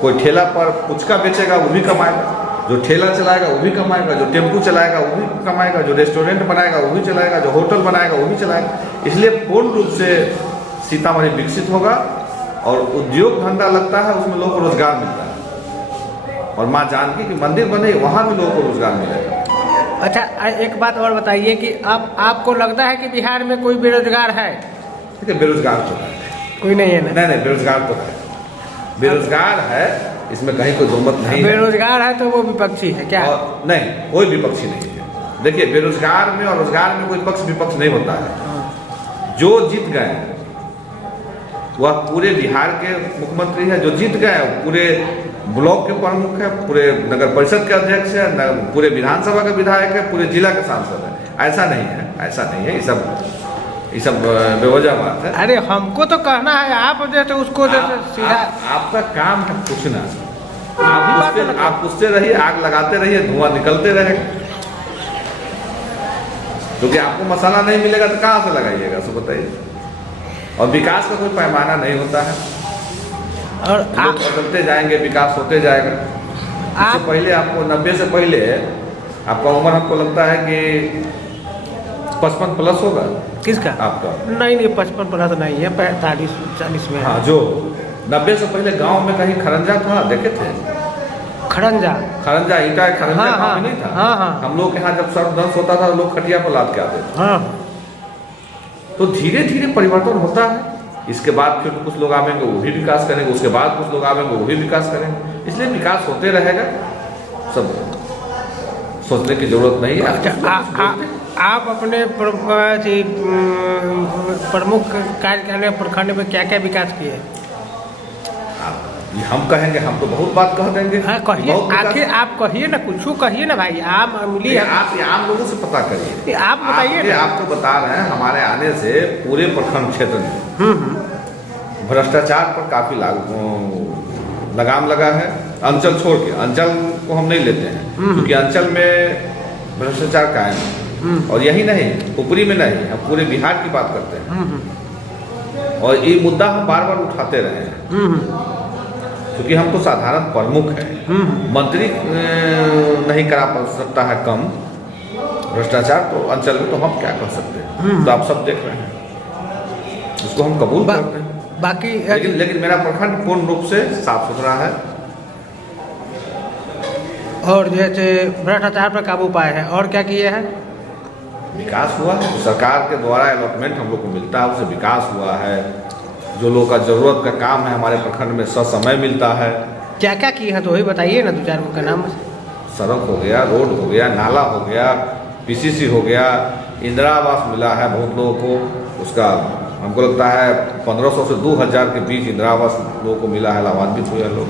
कोई ठेला पर पुचका बेचेगा वो भी कमाएगा, जो ठेला चलाएगा वो भी कमाएगा, जो टेम्पू चलाएगा वो भी कमाएगा, जो रेस्टोरेंट बनाएगा वो भी चलाएगा, जो होटल बनाएगा वो भी चलाएगा। इसलिए पूर्ण रूप से सीतामढ़ी विकसित होगा और उद्योग धंधा लगता है, उसमें लोगों को रोजगार मिलता है। और माँ जानकी की मंदिर बने, वहाँ भी लोगों को रोजगार मिलेगा। अच्छा, एक बात और बताइए कि अब आपको लगता है कि बिहार में कोई बेरोजगार है? देखिए, बेरोजगार तो है, कोई नहीं है ना? नहीं, बेरोजगार तो है, बेरोजगार है, इसमें कहीं कोई दो मत नहीं। बेरोजगार है तो वो विपक्षी है क्या? नहीं, कोई विपक्षी नहीं है। देखिए, बेरोजगार में और रोजगार में कोई पक्ष विपक्ष नहीं होता है। जो जीत गए वह पूरे बिहार के मुख्यमंत्री है, जो जीत गए पूरे ब्लॉक के प्रमुख है, पूरे नगर परिषद के अध्यक्ष है, पूरे विधानसभा के विधायक है, पूरे जिला के सांसद है। ऐसा नहीं है, ऐसा नहीं है। ये सब बेवजह बात है। अरे हमको तो कहना है, आप जैसे उसको जैसे सीधा आपका काम है पूछना, आप पूछते रहिए, आग लगाते रहिए, धुआं निकलते रहेगा। क्योंकि आपको मसाला नहीं मिलेगा तो कहाँ से लगाइएगा, सो बताइए। और विकास का कोई पैमाना नहीं होता है, और आप बदलते जाएंगे, विकास होते जाएगा। इससे पहले आपको 90 से पहले आपका उम्र हमको लगता है कि 55 प्लस होगा। किसका? आपका? नहीं 55 प्लस नहीं है, 45-40 में। हाँ, जो 90 से पहले गांव में कहीं खरंजा था, देखे थे? खरंजा ईटा खरंजा गाँव में नहीं था? हाँ। हम लोग यहाँ जब सर्वदंश होता था लोग खटिया पर लाद के आते थे। हाँ। तो धीरे धीरे परिवर्तन होता है। इसके बाद फिर कुछ लोग आवेंगे वो भी विकास करेंगे, उसके बाद कुछ लोग आवेंगे वो भी विकास करेंगे। इसलिए विकास होते रहेगा, सब सोचने की जरूरत नहीं है। आप अपने प्रमुख कार्य प्रखंड में क्या क्या विकास किए? हम कहेंगे, हम तो बहुत बात कह देंगे। हाँ, कहिए, आखिर आप कहिए ना, कुछ कहिए ना भाई। आप मिली, आप आम लोगों से पता करिए, आप बताइए। आपको बता रहे हैं, हमारे आने से पूरे प्रखंड क्षेत्र में भ्रष्टाचार पर काफी लगाम लगा है। अंचल छोड़ के, अंचल को हम नहीं लेते हैं क्योंकि अंचल में भ्रष्टाचार कायम है। और यही नहीं, ऊपरी में नहीं, हम पूरे बिहार की बात करते हैं। और ये मुद्दा हम बार बार उठाते रहे हैं क्योंकि हम तो साधारण प्रमुख हैं। मंत्री नहीं करा सकता है कम भ्रष्टाचार, तो अंचल में तो हम क्या कर सकते हैं? तो आप सब देख रहे हैं, उसको हम कबूल करते हैं। बाकी लेकिन मेरा प्रखंड पूर्ण रूप से साफ सुथरा है। और जैसे भ्रष्टाचार पर काबू पाए हैं, और क्या किए हैं? विकास हुआ है, सरकार के द्वारा अलॉटमेंट हम लोग को मिलता है, उससे विकास हुआ है। जो लोग का जरूरत का काम है हमारे प्रखंड में समय मिलता है। क्या क्या किए हैं तो वही बताइए ना, 2-4 का नाम। सड़क हो गया, रोड हो गया, नाला हो गया, पीसीसी हो गया, इंदिरा आवास मिला है बहुत लोगों को। उसका हमको लगता है 1500 से 2000 के बीच इंदिरा आवास लोगों को मिला है, लाभान्वित हुए लोग।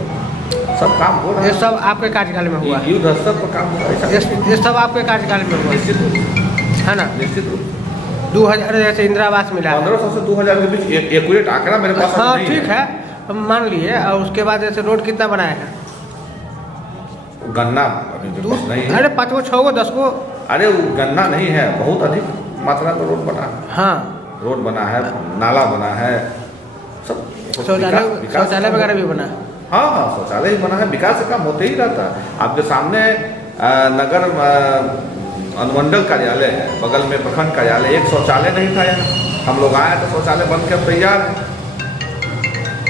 सब काम हो रहा है। ये सब आपके कार्यकाल में हुआ? युद्ध स्तर पर काम हो रहा है। ये सब आपके कार्यकाल में हुआ है ना? निश्चित रूप। 2000 जैसे इंदिरा आवास मिला, 1500 से 2000 के बीच एक्यूरेट आंकड़ा मेरे पास हाँ नहीं ठीक है, मान लिए। और उसके बाद जैसे रोड कितना बनाया है? गन्ना अभी नहीं है। अरे 5 गो 6 गो 10 गो। अरे वो गन्ना नहीं है, बहुत अधिक मात्रा में रोड बना है। हाँ, रोड बना है, नाला बना है, सब शौचालय वगैरह भी बना। हाँ, शौचालय ही बना है। विकास का काम होते ही रहता है। आपके सामने नगर अनुमंडल कार्यालय है, बगल में प्रखंड कार्यालय, एक शौचालय नहीं था यहाँ। हम लोग आए तो शौचालय बन के अब तैयार है।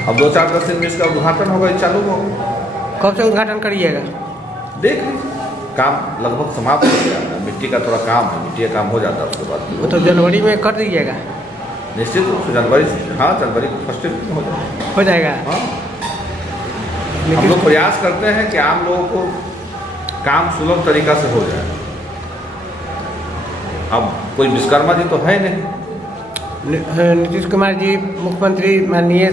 अब 2-4 दिन में इसका उद्घाटन होगा, चालू होगा। कब से उद्घाटन करिएगा? देख लीजिए, काम लगभग समाप्त हो गया है। मिट्टी का थोड़ा काम है, मिट्टी का काम हो जाता है, उसके बाद वो तो जनवरी में कर दीजिएगा। निश्चित रूप से जनवरी से, हाँ, जनवरी फर्स्ट वीक में हो जाएगा। हाँ, हम लोग प्रयास करते हैं कि आम लोगों को काम सुलभ तरीका से हो जाए। अब कोई विश्वकर्मा जी तो है नहीं। नीतीश कुमार जी मुख्यमंत्री माननीय आ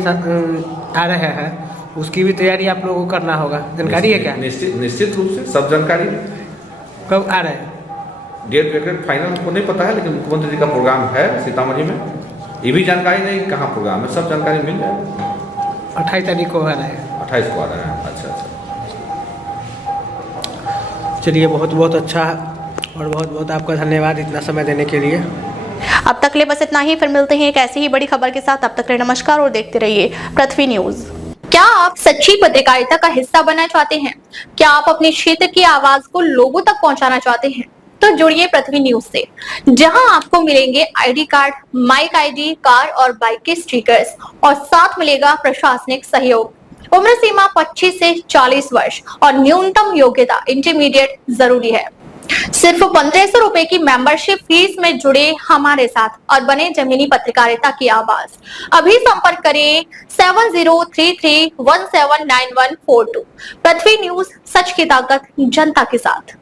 रहे हैं, उसकी भी तैयारी आप लोगों को करना होगा। जानकारी है क्या? निश्चित रूप से सब जानकारी। कब आ रहे हैं? डेट फाइनल हमको नहीं पता है, लेकिन मुख्यमंत्री जी का प्रोग्राम है सीतामढ़ी में। ये भी जानकारी नहीं कहाँ प्रोग्राम है, सब जानकारी मिल जाएगी। 28 तारीख को आ रहा है। 28 को आ रहा है। अच्छा। चलिए, बहुत बहुत अच्छा, और बहुत बहुत आपका धन्यवाद इतना समय देने के लिए। अब तक ले बस इतना ही, फिर मिलते हैं एक ऐसी ही बड़ी खबर के साथ। तब तक ले नमस्कार और देखते रहिए पृथ्वी न्यूज। क्या आप सच्ची पत्रकारिता का हिस्सा बनना चाहते हैं? क्या आप अपने क्षेत्र की आवाज को लोगों तक पहुंचाना चाहते हैं? तो जुड़िए पृथ्वी न्यूज से, जहां आपको मिलेंगे ID card, mic ID, car और बाइक के स्टिकर्स, और साथ मिलेगा प्रशासनिक सहयोग। उम्र सीमा 25 से 40 वर्ष और न्यूनतम योग्यता इंटरमीडिएट जरूरी है। सिर्फ 1500 रुपए की मेंबरशिप फीस में जुड़े हमारे साथ और बने जमीनी पत्रकारिता की आवाज। अभी संपर्क करें 7033179142। पृथ्वी न्यूज, सच की ताकत जनता के साथ।